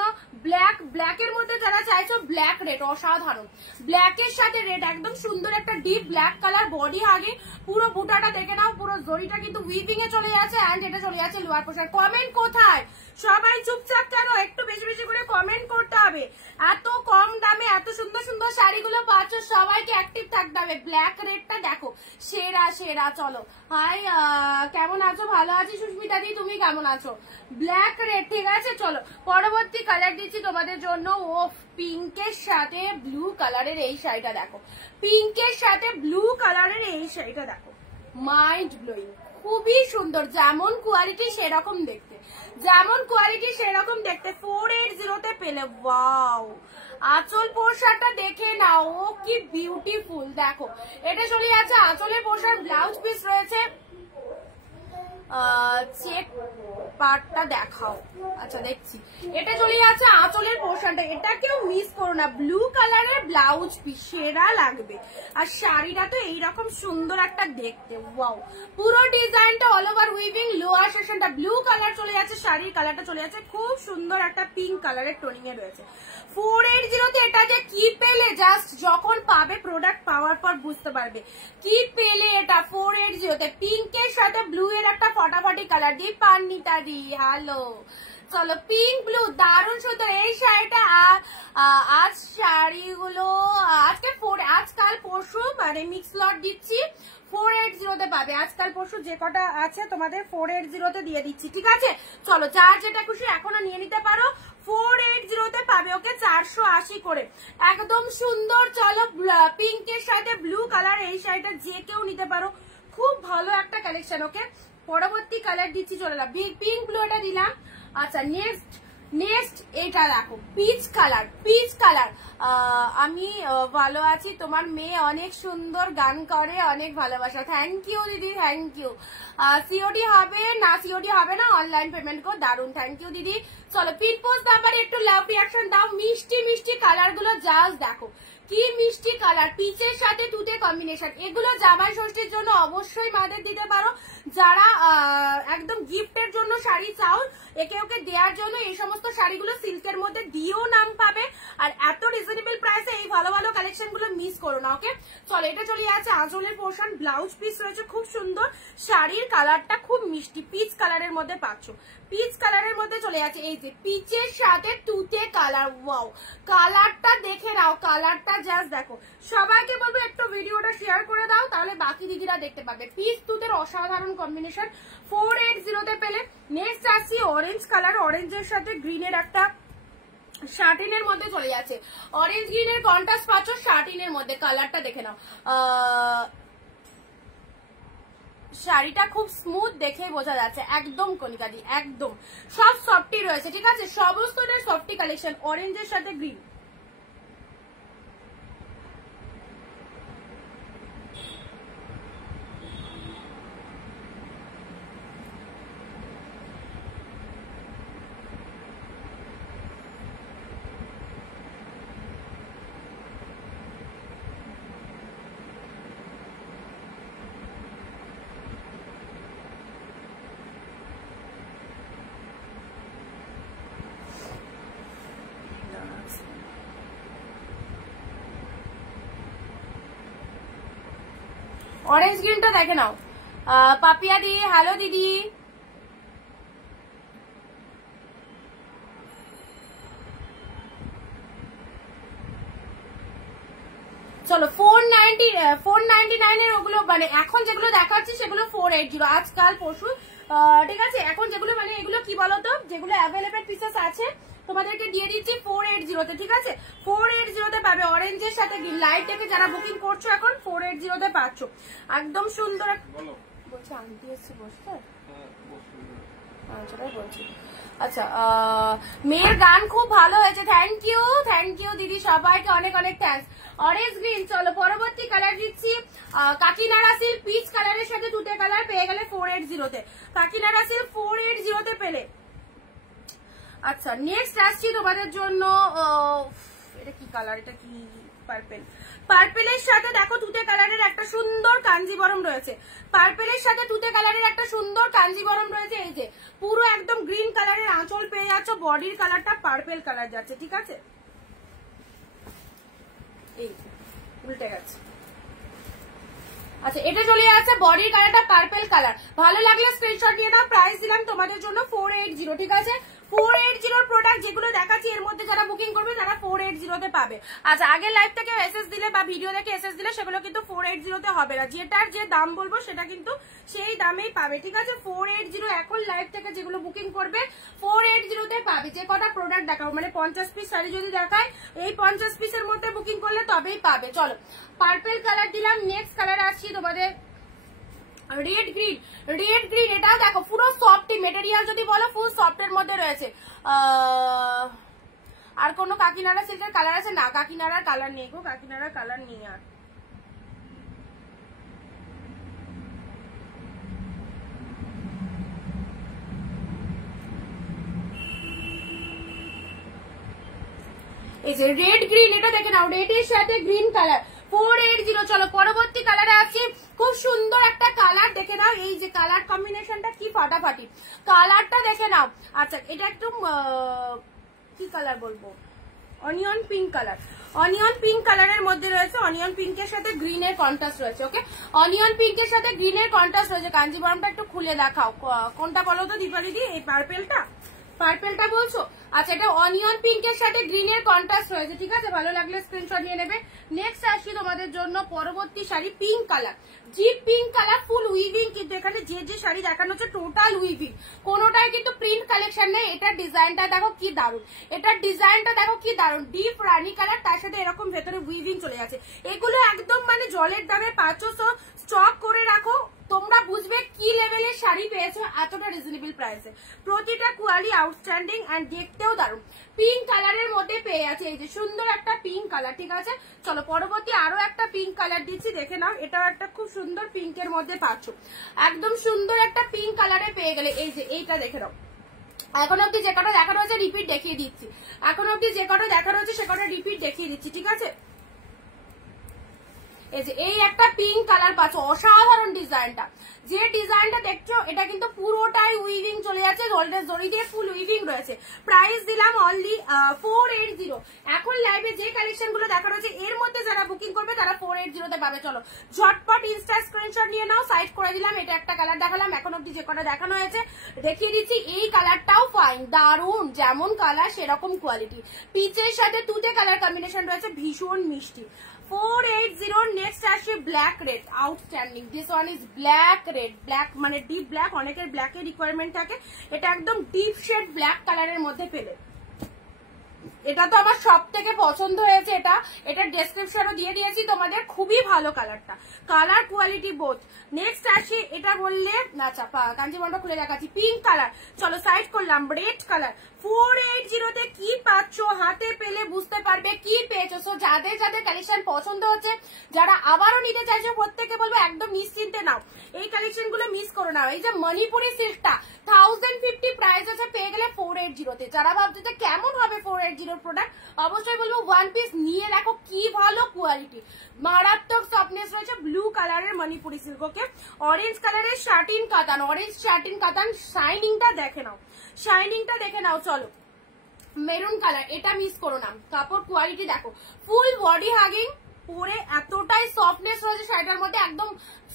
ব্ল্যাকের মধ্যে যারা চাইছো ব্ল্যাক রেড, অসাধারণ ব্ল্যাকের সাথে রেড, একদম সুন্দর একটা ডিপ ব্ল্যাক কালার বডি হাগে, পুরো বুটাটা দেখে নাও, পুরো জরিটা কিন্তু উইভিং এ চলে যাচ্ছে এন্ড এটা চলে যাচ্ছে লোয়ার পোর্শন। কমেন্ট কোথায়? সবাই চুপচাপ কেন? একটু বেশি বেশি করে কমেন্ট করতে হবে। এত কম দামে এত সুন্দর সুন্দর শাড়িগুলো পাচ্ছ, সবাইকে অ্যাক্টিভ থাকতে হবে। ব্ল্যাক রেডটা দেখো, সেরা সেরা। চলো হাই, কেমন আছো? ভালো আছি সুস্মিতা দি, তুমি কেমন আছো? ব্ল্যাক রেড, ঠিক আছে। চলো পরবর্তী কালার দিচ্ছি তোমাদের জন্য। ও পিঙ্কের সাথে ব্লু কালারের এই শাড়িটা দেখো, পিঙ্কের সাথে ব্লু কালারের এই শাড়িটা দেখো, মাইন্ড ব্লোয়িং, খুবই সুন্দর। যেমন কোয়ালিটি সেরকম দেখতে, যেমন কোয়ালিটি সেরকম দেখতে। 480 তে পেলে। ওয়াও, আঁচল পোশাকটা দেখে নাও, ও কি বিউটিফুল। দেখো এটা চলে যাচ্ছে আঁচলের পোশাক, ব্লাউজ পিস রয়েছে। চেক পার্টটা দেখাও। আচ্ছা দেখছি, এটা চলে যাচ্ছে আঁচলের পোর্শনটা। এটা কেউ মিস করো না, ব্লু কালারের ব্লাউজ পিস, সেরা লাগবে। আর শাড়িটা তো এইরকম সুন্দর একটা দেখতে। ওয়াও, পুরো ডিজাইনটা অল ওভার উইভিং, লোয়ার সেকশনটা ব্লু কালার চলে যাচ্ছে, শাড়ির কালারটা চলে যাচ্ছে খুব সুন্দর একটা পিঙ্ক কালারের টোনিং এ রয়েছে। 480 তে এটা যে কি পেলে, জাস্ট যখন পাবে প্রোডাক্ট পাওয়ার পর বুঝতে পারবে কি পেলে এটা। 480 তে পিঙ্কের সাথে ব্লু এর একটা ফটাফটি কালার দিয়ে পান্নিতা দি হ্যালো। চলো পিঙ্ক ব্লু, দারুণ সুন্দর এই শাড়িটা। আজ শাড়িগুলো আজকাল পরশু মানে মিক্স লট দিচ্ছি, 480 তে পাবে। আজকাল পরশু যে কটা আছে তোমাদের 480 তে দিয়ে দিচ্ছি, ঠিক আছে। চলো যার যেটা খুশি এখনো নিয়ে নিতে পারো, 480 তে পাবে। ওকে 480 করে, একদম সুন্দর। চলো পিঙ্কের সাথে ব্লু কালার এই শাড়িটা যে কেউ নিতে পারো, খুব ভালো একটা কালেকশন। ওকে পরবর্তী কালার দিচ্ছি, চলে না পিঙ্ক ব্লু এটা দিলাম। আচ্ছা নেক্সট এটা দেখো, পিচ কালার। আমি ভালো আছি, তোমার মেয়ে অনেক সুন্দর গান করে, অনেক ভালোবাসা। থ্যাংক ইউ দিদি, থ্যাংক ইউ। সিওডি হবে না? সিওডি হবে না, অনলাইন পেমেন্ট কর। দারুন, থ্যাংক ইউ দিদি। চলো পিন পোস্ট ব্যাপারে একটু লাভ রিয়াকশন দাও। মিষ্টি মিষ্টি কালার গুলো জাস্ট দেখো, কি মিষ্টি কালার, পিচের সাথে তুতে কম্বিনেশন। এগুলো জামাই ষষ্ঠীর জন্য অবশ্যই মাদের দিতে পারো। যারা একদম গিফটের জন্য শাড়ি চাও, একে ওকে দেওয়ার জন্য এই সমস্ত শাড়িগুলো সিল্কের মধ্যে দিয়েও নাম পাবে। আর এত রিজনেবল প্রাইসে এই ভালো ভালো কালেকশন গুলো মিস করো না। ওকে চলো এটা চলে যাচ্ছে আঁচলের পোর্শন, ব্লাউজ পিস রয়েছে খুব সুন্দর। শাড়ির কালারটা খুব মিষ্টি পিচ কালারের মধ্যে পাচ্ছ, পিচ কালারের মধ্যে চলে যাচ্ছে। এই যে পিচের সাথে তুতে কালার, ওয়াও কালারটা দেখে নাও, কালারটা জাস্ট দেখো। সবাইকে বলবো একটু ভিডিওটা শেয়ার করে দাও, তাহলে বাকি দিদিরা দেখতে পাবে। পিচ তুতের অসাধারণ কম্বিনেশন, 480 তে পেলে। নেক্সট আসছি অরেঞ্জ কালার, অরেঞ্জের সাথে গ্রিনের একটা শার্টিনের মধ্যে চলে যাচ্ছে। অরেঞ্জ গ্রিনের কন্ট্রাস্ট পাচ্ছ শার্টিনের মধ্যে, কালারটা দেখে নাও। শাড়িটা খুব স্মুথ, দেখে বোঝা যাচ্ছে একদম কনিকাদি, একদম সব সফটি রয়েছে, ঠিক আছে। সমস্তটার সফটি কালেকশন, অরেঞ্জের সাথে গ্রিন। অরেঞ্জ গ্রিনটা দেখে নাও। পাপিয়া দি হ্যালো দিদি। চলো 499 এর ওগুলো মানে এখন যেগুলো দেখাচ্ছি সেগুলো 480 আজকাল পরশু, ঠিক আছে। এখন যেগুলো মানে এগুলো কি বলতো, যেগুলো অ্যাভেলেবেল পিসেস আছে তোমাদেরকে দিয়ে দিচ্ছি 480 তে, ঠিক আছে। 480 তে পাবে অরেঞ্জের সাথে গ্রিন। লাইট দেখে যারা বুকিং করছো এখন 480 তে পাচ্ছ, একদম সুন্দর। বলছি আন্টি এসছে বসতে, সেটাই বলছি। আচ্ছা মেয়ের গান খুব ভালো হয়েছে, থ্যাংক ইউ দিদি, সবাইকে অনেক অনেক থ্যাঙ্কস। Orange green. চলো পরবর্তী কালার দিচ্ছি কাকিনাড়া সিল্ক, পিচ কালারের সাথে তুতে কালার পেয়ে গেলে 480 তে। কাকিনাড়া সিল্ক 480 তে পেলে। আচ্ছা নেক্সট আসছি তোমাদের জন্য, এটা কি কালার, এটা কি পার্পেল, পার্পেলের সাথে দেখো তুতে কালারের একটা সুন্দর কাঞ্জিবরম রয়েছে, পার্পেলের সাথে তুতে কালারের একটা সুন্দর কাঞ্জিবরম রয়েছে। এই যে পুরো একদম গ্রিন কালারের আঁচল পেয়ে যাচ্ছ, বডির কালারটা পার্পেল কালার যাচ্ছে, ঠিক আছে? এই উল্টে গেছে। আচ্ছা, এটা চলে যাচ্ছে বডির কালারটা পার্পেল কালার। ভালো লাগলে স্ক্রিনশট নিয়ে নাও। প্রাইস দিলাম তোমাদের জন্য 480, ঠিক আছে? 480 প্রোডাক্ট যেগুলো দেখাচ্ছি এর মধ্যে যারা বুকিং করবে তারা 480 পাবে। আচ্ছা, আগের লাইভ থেকে এসএস দিলে বা ভিডিও দেখে এসএস দিলে সেগুলো কিন্তু 480 হবে না, যেটার যে দাম বলবো সেটা কিন্তু সেই দামেই পাবে, ঠিক আছে? 480 এখন লাইভ থেকে যেগুলো বুকিং করবে 480 পাবে। যে কটা প্রোডাক্ট দেখাবো, মানে 50 পিস শাড়ি যদি দেখায় এই 50 পিসের মধ্যে বুকিং করলে তবেই পাবে। চলো, পার্পেল কালার দিলাম। নেক্সট কালার আসছি তোমাদের রেড গ্রিন। রেড গ্রিন এটাও দেখো পুরো সফট মেটেরিয়াল, যদি বলো ফুল সফটের মধ্যে রয়েছে। আর কোনো কাকিনাড়া সিল্কের কালার আছে না? কাকিনাড়ার কালার নেই গো, কাকিনাড়ার কালার নেই আর। এই যে রেড গ্রিন, এটা দেখে নাও, রেড এর সাথে গ্রিন কালার 480। চলো পরবর্তী কালারে আসছি, খুব সুন্দর একটা কালার দেখে নাও। এই যে কালার কম্বিনেশনটা কি ফাটাফাটি, কালারটা দেখে নাও। আচ্ছা, এটা একটু কি কালার বলবো, onion pink colour. Onion pink কালারের মধ্যে রয়েছে, অনিয়ন পিঙ্কের সাথে গ্রিনের কন্ট্রাস্ট রয়েছে। ওকে, অনিয়ন পিঙ্কের সাথে গ্রিনের কন্ট্রাস্ট রয়েছে। কাঞ্জিবরমটা একটু খুলে দেখাও, কোনটা বলো তো দীপা দিদি? এই পার্পেলটা, পার্পেলটা বলছো? আচ্ছা, এটা অনিয়ন পিঙ্কের সাথে গ্রিনের কন্ট্রাস্ট রয়েছে, ঠিক আছে? ভালো লাগলে স্ক্রিনশট নিয়ে নেবে। নেক্সট আসি তোমাদের জন্য পরবর্তী sari, pink colour, deep pink colour, full weaving. কিন্তু এখানে যে যে শাড়ি দেখানো হচ্ছে টোটাল উইভিং, কোনোটাই কিন্তু প্রিন্ট কালেকশন নেই। এটার ডিজাইনটা দেখো কি দারুণ, এটার ডিজাইনটা দেখো কি দারুণ, ডিপ রানী কালার, তার সাথে এরকম ভেতরে উইভিং চলে যাচ্ছে। এগুলো একদম মানে জলের দামে পাচ্ছ, স্টক করে রাখো, তোমরা বুঝবে কি লেভেলের শাড়ি পেয়েছো এতটা রিজনেবল প্রাইসে। প্রতিটা কোয়ালিটি আউটস্ট্যান্ডিং এন্ড দেখতেও দারুণ। পিঙ্ক কালারের মধ্যে পেয়ে আছে, এই যে সুন্দর একটা পিঙ্ক কালার, ঠিক আছে? চলো পরবর্তী আরো একটা পিঙ্ক কালার দিচ্ছি, দেখে নাও। এটাও একটা খুব সুন্দর পিঙ্কের মধ্যে পাচ্ছ, একদম সুন্দর একটা পিঙ্ক কালারে পেয়ে গেলে। এই যে এইটা দেখে নাও। এখন অব্দি যে কটা দেখানো হয়েছে রিপিট দেখিয়ে দিচ্ছি, এখন অব্দি যে কটা দেখানো হয়েছে সে কটা রিপিট দেখিয়ে দিচ্ছি, ঠিক আছে? এই যে এই একটা পিঙ্ক কালার পাচ্ছ, অসাধারণ ডিজাইনটা। যে ডিজাইনটা দেখছো এটা কিন্তু পুরোটাই উইভিং চলে যাচ্ছে, গোল্ডেন জরি দিয়ে ফুল উইভিং রয়েছে। প্রাইস দিলাম অনলি 480। এখন লাইভে যে কালেকশন গুলো দেখানো হচ্ছে এর মধ্যে যারা বুকিং করবে তারা 480 পাবে। চলো ঝটপট ইনস্টা স্ক্রিনশট নিয়ে নাও, সাইড করে দিলাম। এটা একটা কালার দেখালাম, এখন অব্দি যে কটা দেখানো হয়েছে দেখিয়ে দিচ্ছি। এই কালারটাও ফাইন, দারুন, যেমন কালার সেরকম কোয়ালিটি। পিচের সাথে তুতে কালার কম্বিনেশন রয়েছে, ভীষণ মিষ্টি। 480। নেক্সট আসছে black red, outstanding. This one is black red, black মানে ডিপ ব্ল্যাক, অনেকের ব্ল্যাকের রিকোয়ারমেন্ট থাকে, এটা একদম ডিপ শেড ব্ল্যাক কালারের মধ্যে পেলে। এটা তো আমার সব থেকে পছন্দ হয়েছে, এটা ডেসক্রিপশনও দিয়ে দিয়েছি তোমাদের, খুবই ভালো কালারটা, কালার কোয়ালিটি বোথ। নেক্সট আসি, এটা বললে আচ্ছা কাঞ্জিবরমটা খুলে দেখাচ্ছি, পিঙ্ক কালার। চলো সাইড করলাম, রেড কালার। 480 কি পাচ্ছ, হাতে পেলে বুঝতে পারবে কি পেয়েছো। সো যাদের যাদের কালেকশন পছন্দ হচ্ছে, যারা আবারও নিতে চাইছো, প্রত্যেকে বলবো একদম নিশ্চিন্তে নাও, এই কালেকশন গুলো মিস করো না। এই যে মণিপুরি সিল্কটা 1050 প্রাইস আছে, পেয়ে গেলে 480 যারা ভাবছো যে কেমন হবে 480 প্রোডাক্ট, অবশ্যই বলবো ওয়ান পিস নিয়ে দেখো, কি ভালো কোয়ালিটি, মারাত্মক সফটনেস রয়েছে। ব্লু কালারের মণিপুরি সিল্ক। ওকে, অরেঞ্জ কালারের শার্টিন কাতান, অরেঞ্জ শার্টিন কাতান, শাইনিংটা দেখে নাও, শাইনিংটা দেখে নাও। চলো মেরুন কালার, এটা মিস করো না, কাপড় কোয়ালিটি দেখো, ফুল বডি হাগিং, পরে এতটাই সফটনেস রয়েছে শাড়িটার মধ্যে, একদম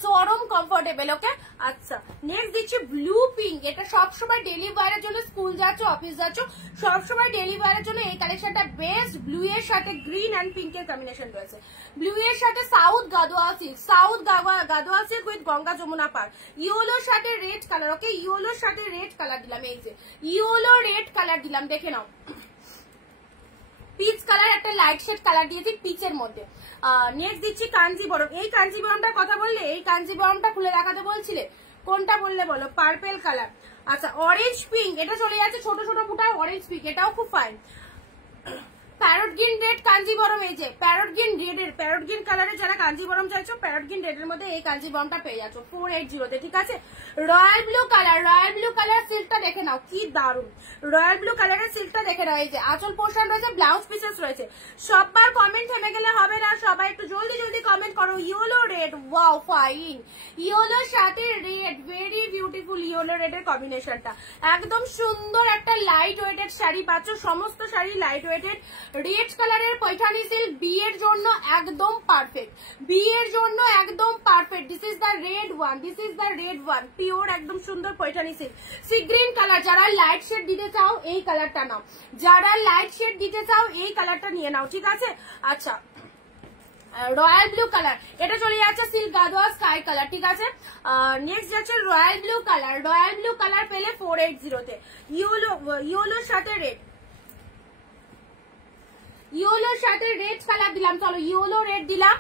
চরম কমফোর্টেবল। ওকে, আচ্ছা নেক্সট দিচ্ছি ব্লু পিঙ্ক। এটা সবসময় ডেলি ওয়ারের জন্য, স্কুল যাচ্ছ, অফিস যাচ্ছ, সবসময় ডেলি ওয়ারের জন্য এই কালেকশনটা বেস্ট। ব্লু এর সাথে গ্রিন অ্যান্ড পিঙ্কের কম্বিনেশন রয়েছে, ব্লু এর সাথে south Gadwal silk, south Gadwal silk with Ganga Jamuna পার, ইয়েলোর সাথে রেড কালার। ওকে, ইয়েলোর সাথে রেড কালার দিলাম, এই যে ইয়েলো রেড কালার দিলাম, দেখে নাও। পিচ কালার, একটা লাইট শেড কালার দিয়েছি পিচের মধ্যে। নেক্সট দিচ্ছি কাঞ্জিবরম। এই কাঞ্জিবরমটার কথা বললে, এই কাঞ্জিবরমটা খুলে দেখাতে বলছিলে, কোনটা বললে বলো? Purple colour. আচ্ছা অরেঞ্জ পিঙ্ক, এটা চলে যাচ্ছে ছোট ছোট বুটা, অরেঞ্জ পিঙ্ক, এটাও খুব fine. Parrot green red Kanjeevaram, এই যে প্যারট গ্রিন রেডের, প্যারট গ্রিন কালারের যারা কাঞ্জিবরম চাইছো প্যারট গ্রিন রেডের মধ্যে এই কাঞ্জিবরমটা পেয়ে যাচ্ছ 480 তে, ঠিক আছে। Royal blue colour, royal blue colour সিল্কটা দেখে নাও কি দারুন, রয়্যাল ব্লু কালারের সিল্কটা দেখে নাও। এই যে আঁচল পোর্শন রয়েছে, ব্লাউজ পিসেস রয়েছে। সববার কমেন্ট থেমে গেলে হবে না, সবাই একটু জলদি জলদি কমেন্ট করো। ইয়েলো রেড, ওয়াও ফাইন, ইয়েলোর সাথে রেড, ভেরি বিউটিফুল ইয়েলো রেডের কম্বিনেশনটা, একদম সুন্দর একটা লাইট ওয়েটেড শাড়ি পাচ্ছ। সমস্ত শাড়ি লাইট ওয়েটেড, রেড কালারের পৈঠানি সিল্ক, বিয়ের জন্য একদম পারফেক্ট, বিয়ের জন্য একদম perfect. This is the red one, this is the red one, pure একদম সুন্দর Paithani silk. Sea green colour, যারা লাইট শেড দিতে চাও এই কালারটা নাও, যারা লাইট শেড দিতে চাও এই কালারটা নিয়ে নাও, ঠিক আছে। আচ্ছা রয়্যাল ব্লু কালার, এটা চলে যাচ্ছে সিল্ক গাদোয়া স্কাই কালার, ঠিক আছে। নেক্সট যাচ্ছে royal blue colour, royal blue colour পেলে 480 তে। ইয়েলোর সাথে রেড, ইয়েলোর সাথে রেড কালার দিলাম, চলো ইয়েলো রেড দিলাম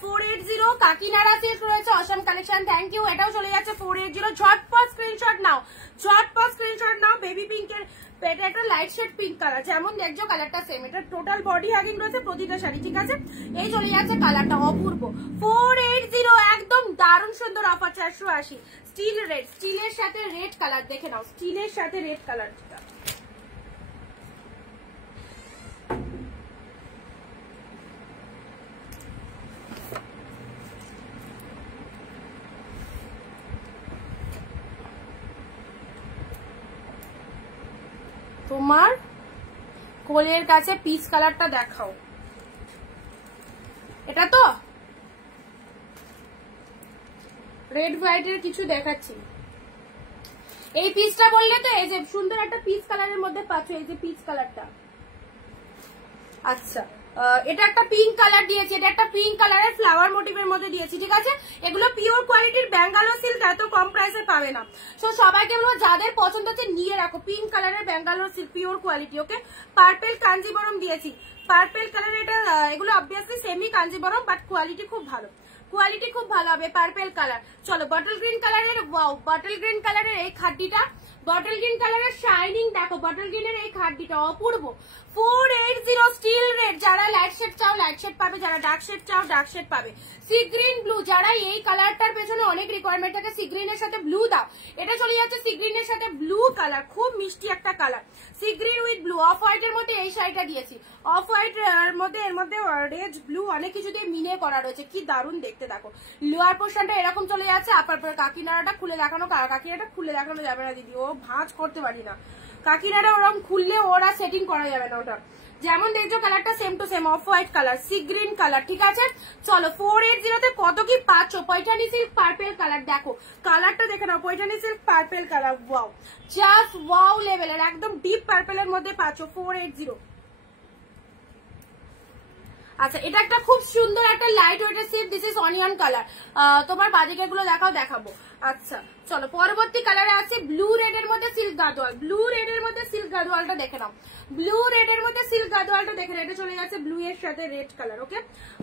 480। কাকিনাড়া সিল্ক রয়েছে, অসম কালেকশন, থ্যাংক ইউ। এটাও চলে যাচ্ছে 480। ঝটপট স্ক্রিনশট নাও, ঝটপট স্ক্রিনশট নাও। বেবি পিঙ্কের, এটা একটা লাইট শেড পিঙ্ক কালার, যেমন দেখছো কালারটা সেম, এটা টোটাল বডি হ্যাগিং রয়েছে প্রতিটা শাড়ি, ঠিক আছে। এই চলে যাচ্ছে কালারটা অপূর্ব 480, একদম দারুণ সুন্দর অফার 480। স্টিল রেড, স্টিলের সাথে রেড কালার দেখে নাও, স্টিলের সাথে রেড কালার। তোমার কোলের কাছে পিচ কালারটা দেখাও, এটা তো রেড হোয়াইটের কিছু দেখাচ্ছি। এই পিচটা বললে তো, এই যে সুন্দর একটা পিচ কালারের মধ্যে পাচ্ছ, এই যে পিচ কালারটা। আচ্ছা এটা একটা পিঙ্ক কালার দিয়েছি, এটা একটা পিঙ্ক কালারের ফ্লাওয়ার মোটিভের মধ্যে দিয়েছি, ঠিক আছে। এগুলো পিওর কোয়ালিটির ব্যাঙ্গালোর সিল্ক, এত কম প্রাইসে পাবে না। সো সবাইকে বলবো যাদের পছন্দ হচ্ছে নিয়ে রাখো, পিঙ্ক কালারের ব্যাঙ্গালোর সিল্ক পিওর কোয়ালিটি, ওকে। পার্পেল কাঞ্জিবরম দিয়েছি, পার্পেল কালারের, এটা এগুলো obviously semi Kanjeevaram, but quality খুব ভালো, কোয়ালিটি খুব ভালো হবে। পার্পেল কালার, চলো বটল গ্রিন কালারের, ওয়াও বটল গ্রিন কালারের এই খাড্ডিটা, বটল গ্রিন কালারের শাইনিং দেখো, বটল গ্রিনের এই খাড্ডিটা অপূর্ব 480। স্টিল রেড, যারা লাইট শেড চাও লাইট শেড পাবে, যারা ডার্ক শেড চাও ডার্ক শেড পাবে। সি গ্রিন ব্লু, যারা এই কালারটার পেছনে অনেক রিকোয়ারমেন্ট থাকে, সি গ্রিনের সাথে ব্লু দাও, এটা চলে যাচ্ছে সি গ্রিনের সাথে ব্লু কালার, খুব মিষ্টি একটা colour. Sea green with blue, off white এর মধ্যে এই শাড়িটা দিয়েছি, অফ হোয়াইট এর মধ্যে, এর মধ্যে রেড ব্লু অনেক কিছু দিয়ে মিনে করা রয়েছে, কি দারুণ দেখতে দেখো। লোয়ার পোর্শনটা এরকম চলে যাচ্ছে, আপার কাকিনাড়াটা খুলে দেখানো, কাকিনাটা খুলে দেখানো যাবে না দিদি, ও ভাঁজ করতে পারি না, কাকিনাটা ওরকম খুললে ওরা সেটিং করা যাবে না, ওটা যেমন দেখছো কালারটা same to same, of white colour, sea green colour, ঠিক আছে। চলো 480 তে কত কি পাচ্ছ, পৈঠানি সিল্ক পার্পেল কালার, দেখো কালারটা দেখে নাও, Paithani silk purple colour, wow just wow লেভেলের, একদম ডিপ পার্পেলের মধ্যে পাচ্ছ 480। আচ্ছা এটা একটা খুব সুন্দর একটা লাইট ওয়েটের silk, this is onion colour, তোমার বাদিকের গুলো দেখাও, দেখাবো। আচ্ছা চলো পরবর্তী কালারে আছে ব্লু রেড এর মধ্যে সিল্ক গাদোয়াল, ব্লু রেড এর মধ্যে সিল্ক গাদোয়ালটা দেখে নাও, ব্লু রেড এর মধ্যে সিল্ক গাদোয়ালটা দেখে নাও, এটা চলে যাচ্ছে ব্লু এর সাথে রেড কালার, ওকে।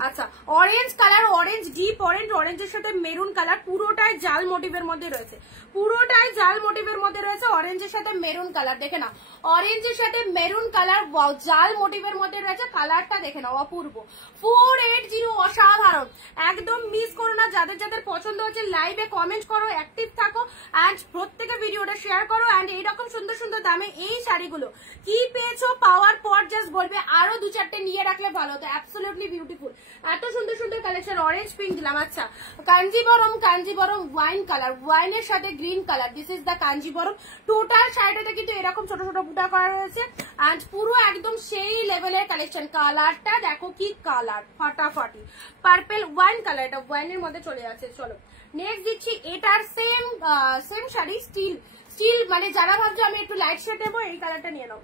আচ্ছা orange colour, orange deep orange, অরেঞ্জের সাথে মেরুন কালার, পুরোটাই জাল মোটিভের মধ্যে রয়েছে, পুরোটাই জাল মোটিভের মধ্যে রয়েছে, অরেঞ্জের সাথে মেরুন কালার দেখে নাও, অরেঞ্জের সাথে মেরুন কালার, ওয়াও জাল মোটিভের মধ্যে রয়েছে, কালারটা দেখে নাও অপূর্ব 480, অসাধারণ, একদম মিস করো না। যাদের যাদের পছন্দ হচ্ছে লাইভে কমেন্ট করো, অ্যাক্টিভ থাকো, এন্ড প্রত্যেকে ভিডিওটা শেয়ার করো, এন্ড এইরকম সুন্দর সুন্দর দামে এই শাড়িগুলো কি পেয়েছো পাওয়ার পর জাস্ট বলবে আরো 2-4টে নিয়ে রাখলে ভালো হতো, অ্যাবসলিউটলি বিউটিফুল, এত সুন্দর সুন্দর কালেকশন। অরেঞ্জ পিঙ্ক দিলাম। আচ্ছা কাঞ্জিবরম, কাঞ্জিবরম ওয়াইন কালার, ওয়াইনের সাথে green colour, this is the Kanjeevaram. Total শাড়িটাতে কিন্তু এরকম ছোট ছোট বুটা করা রয়েছে, এন্ড পুরো একদম সেই লেভেলের কালেকশন। কালারটা দেখো কি কালার, ফাটাফাটি পার্পেল ওয়াইন কালার, এটা ওয়াইনের মধ্যে চলে যাচ্ছে। চলো নেক্সট দিচ্ছি, এটার সেম শাড়ি, স্টিল, স্টিল মানে যারা ভাবছো আমি একটু লাইট শেড দেবো, এই কালারটা নিয়ে নাও।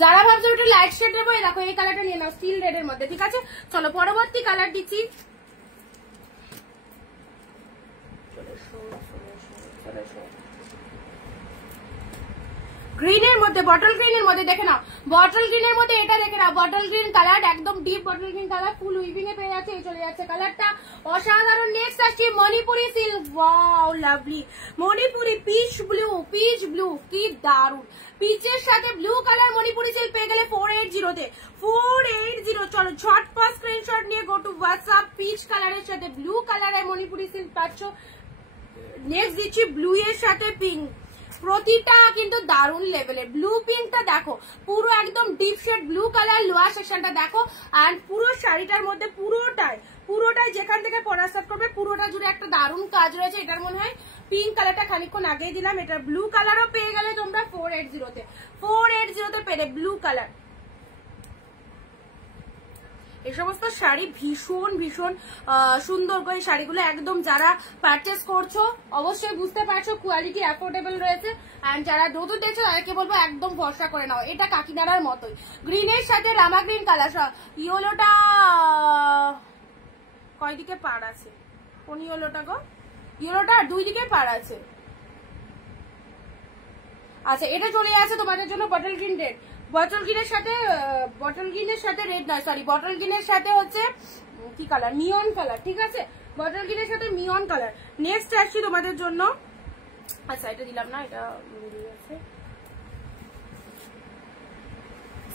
যারা ভাবছো একটু লাইট শেড দেবো, এই দেখো এই কালারটা নিয়ে নাও, স্টিল রেড এর মধ্যে, ঠিক আছে। চলো পরবর্তী কালার দিচ্ছি, গ্রিনের মধ্যে, বটল গ্রিনের মধ্যে দেখে নাও, বটল গ্রিনের মধ্যে এটা দেখে নাও, বটল গ্রিন কালার, একদম deep bottle green colour, full weaving এ পেয়ে যাচ্ছে, এই চলে যাচ্ছে কালারটা অসাধারণ। নেক্সট আসছে Manipuri silk, wow lovely, Manipuri peach blue, peach blue, কি দারুন, পিচের সাথে ব্লু কালার মণিপুরি সিল্ক পেয়ে গেলে 480 তে, 480। চলো ঝটপট স্ক্রিনশট নিয়ে গো টু হোয়াটসঅ্যাপ। পিচ কালারের সাথে ব্লু কালারের মণিপুরি সিল্ক পাচ্ছ। নেক্সট দিচ্ছি ব্লু এর সাথে পিঙ্ক, প্রতিটা কিন্তু দারুন লেভেলের। ব্লু পিঙ্কটা দেখো, পুরো একদম deep shade blue colour, lower সেকশনটা দেখো, আর পুরো শাড়িটার মধ্যে পুরোটাই যেখান থেকে পরা স্টার্ট করবে পুরোটা জুড়ে একটা দারুন কাজ রয়েছে। এটার মনে হয় পিঙ্ক কালারটা খানিকক্ষণ আগেই দিলাম, এটা ব্লু কালারও পেয়ে গেলে তোমরা 480 তে, 480 তে পেলে ব্লু কালার। এই সমস্ত শাড়ি ভীষণ ভীষণ সুন্দর করে শাড়িগুলো, একদম যারা পারচেস করছো অবশ্যই বুঝতে পারছো কোয়ালিটি অ্যাফোর্ডেবল রয়েছে, এন্ড যারা নতুন দেখছো তাদেরকে বলবো একদম ভরসা করে নাও। এটা কাকিনাড়ার মতোই, গ্রিনের সাথে রামা গ্রিন কালার, ইয়েলোটা কয় দিকে পার আছে, কোন ইয়েলোটা গো, ইয়েলোটা দুই দিকে পার আছে। আচ্ছা এটা চলে আসে তোমাদের জন্য বটল গ্রিন রেড, বটল গ্রিনের সাথে রেড নয়, সরি বটল গ্রিনের সাথে হচ্ছে কি কালার, নিয়ন কালার, ঠিক আছে, বটল গ্রিনের সাথে নিয়ন কালার। নেক্সট আসছি তোমাদের জন্য, আচ্ছা এটা দিলাম না, এটা আছে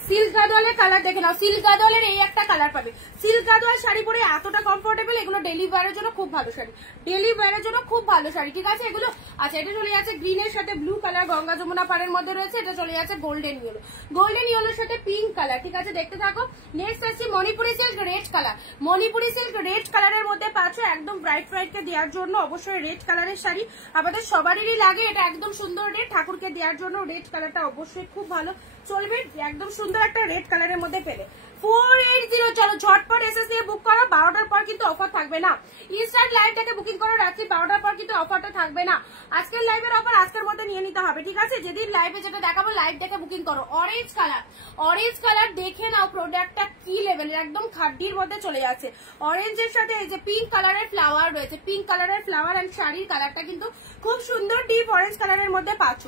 সিল্ক গাদোয়ালের কালার দেখে নাও, সিল্ক গাদোয়ালের এই একটা কালার পাবে। সিল্ক গাদোয়াল শাড়ি পরে এতটা কমফোর্টেবল, এগুলো ডেলি ওয়্যারের জন্য খুব ভালো শাড়ি, ডেলি ওয়্যারের জন্য খুব ভালো শাড়ি, ঠিক আছে এগুলো। আচ্ছা এটা চলে যাচ্ছে গ্রিনের সাথে ব্লু কালার, গঙ্গা যমুনা পাড়ের মধ্যে রয়েছে, এটা চলে যাচ্ছে গোল্ডেন ইয়েলো, গোল্ডেন ইয়েলোর সাথে পিঙ্ক কালার, ঠিক আছে দেখতে থাকো। নেক্সট আসছে Manipuri silk red colour, Manipuri silk red কালারের মধ্যে পাচ্ছ, একদম ব্রাইট কে দেওয়ার জন্য অবশ্যই রেড কালারের শাড়ি আমাদের সবারই লাগে, এটা একদম সুন্দর রেড, ঠাকুরকে দেওয়ার জন্য রেড কালারটা অবশ্যই খুব ভালো চলবে, একদম সুন্দর একটা রেড কালারের মধ্যে পেলে 480। চলো ঝটপট এসএস দিয়ে বুক করো, 12টার পর কিন্তু অফার থাকবে না। ইনস্ট্যান্ট লাইভটাকে বুকিং করো, রাত্রি 12টার পর কিন্তু অফারটা থাকবে না। আজকের লাইভের অফার আজকের মধ্যে নিয়ে নিতে হবে, ঠিক আছে, যেদিন লাইভে যেটা দেখাবো লাইভ দেখে বুকিং করো। অরেঞ্জ কালার, অরেঞ্জ কালার দেখে নাও, প্রোডাক্টটা কি লেভেলের, একদম খাড্ডির মধ্যে চলে যাচ্ছে। অরেঞ্জের সাথে এই যে পিঙ্ক কালারের ফ্লাওয়ার রয়েছে, পিঙ্ক কালারের ফ্লাওয়ার এন্ড শাড়ির কালারটা কিন্তু খুব সুন্দর ডিপ অরেঞ্জ কালারের মধ্যে পাচ্ছ।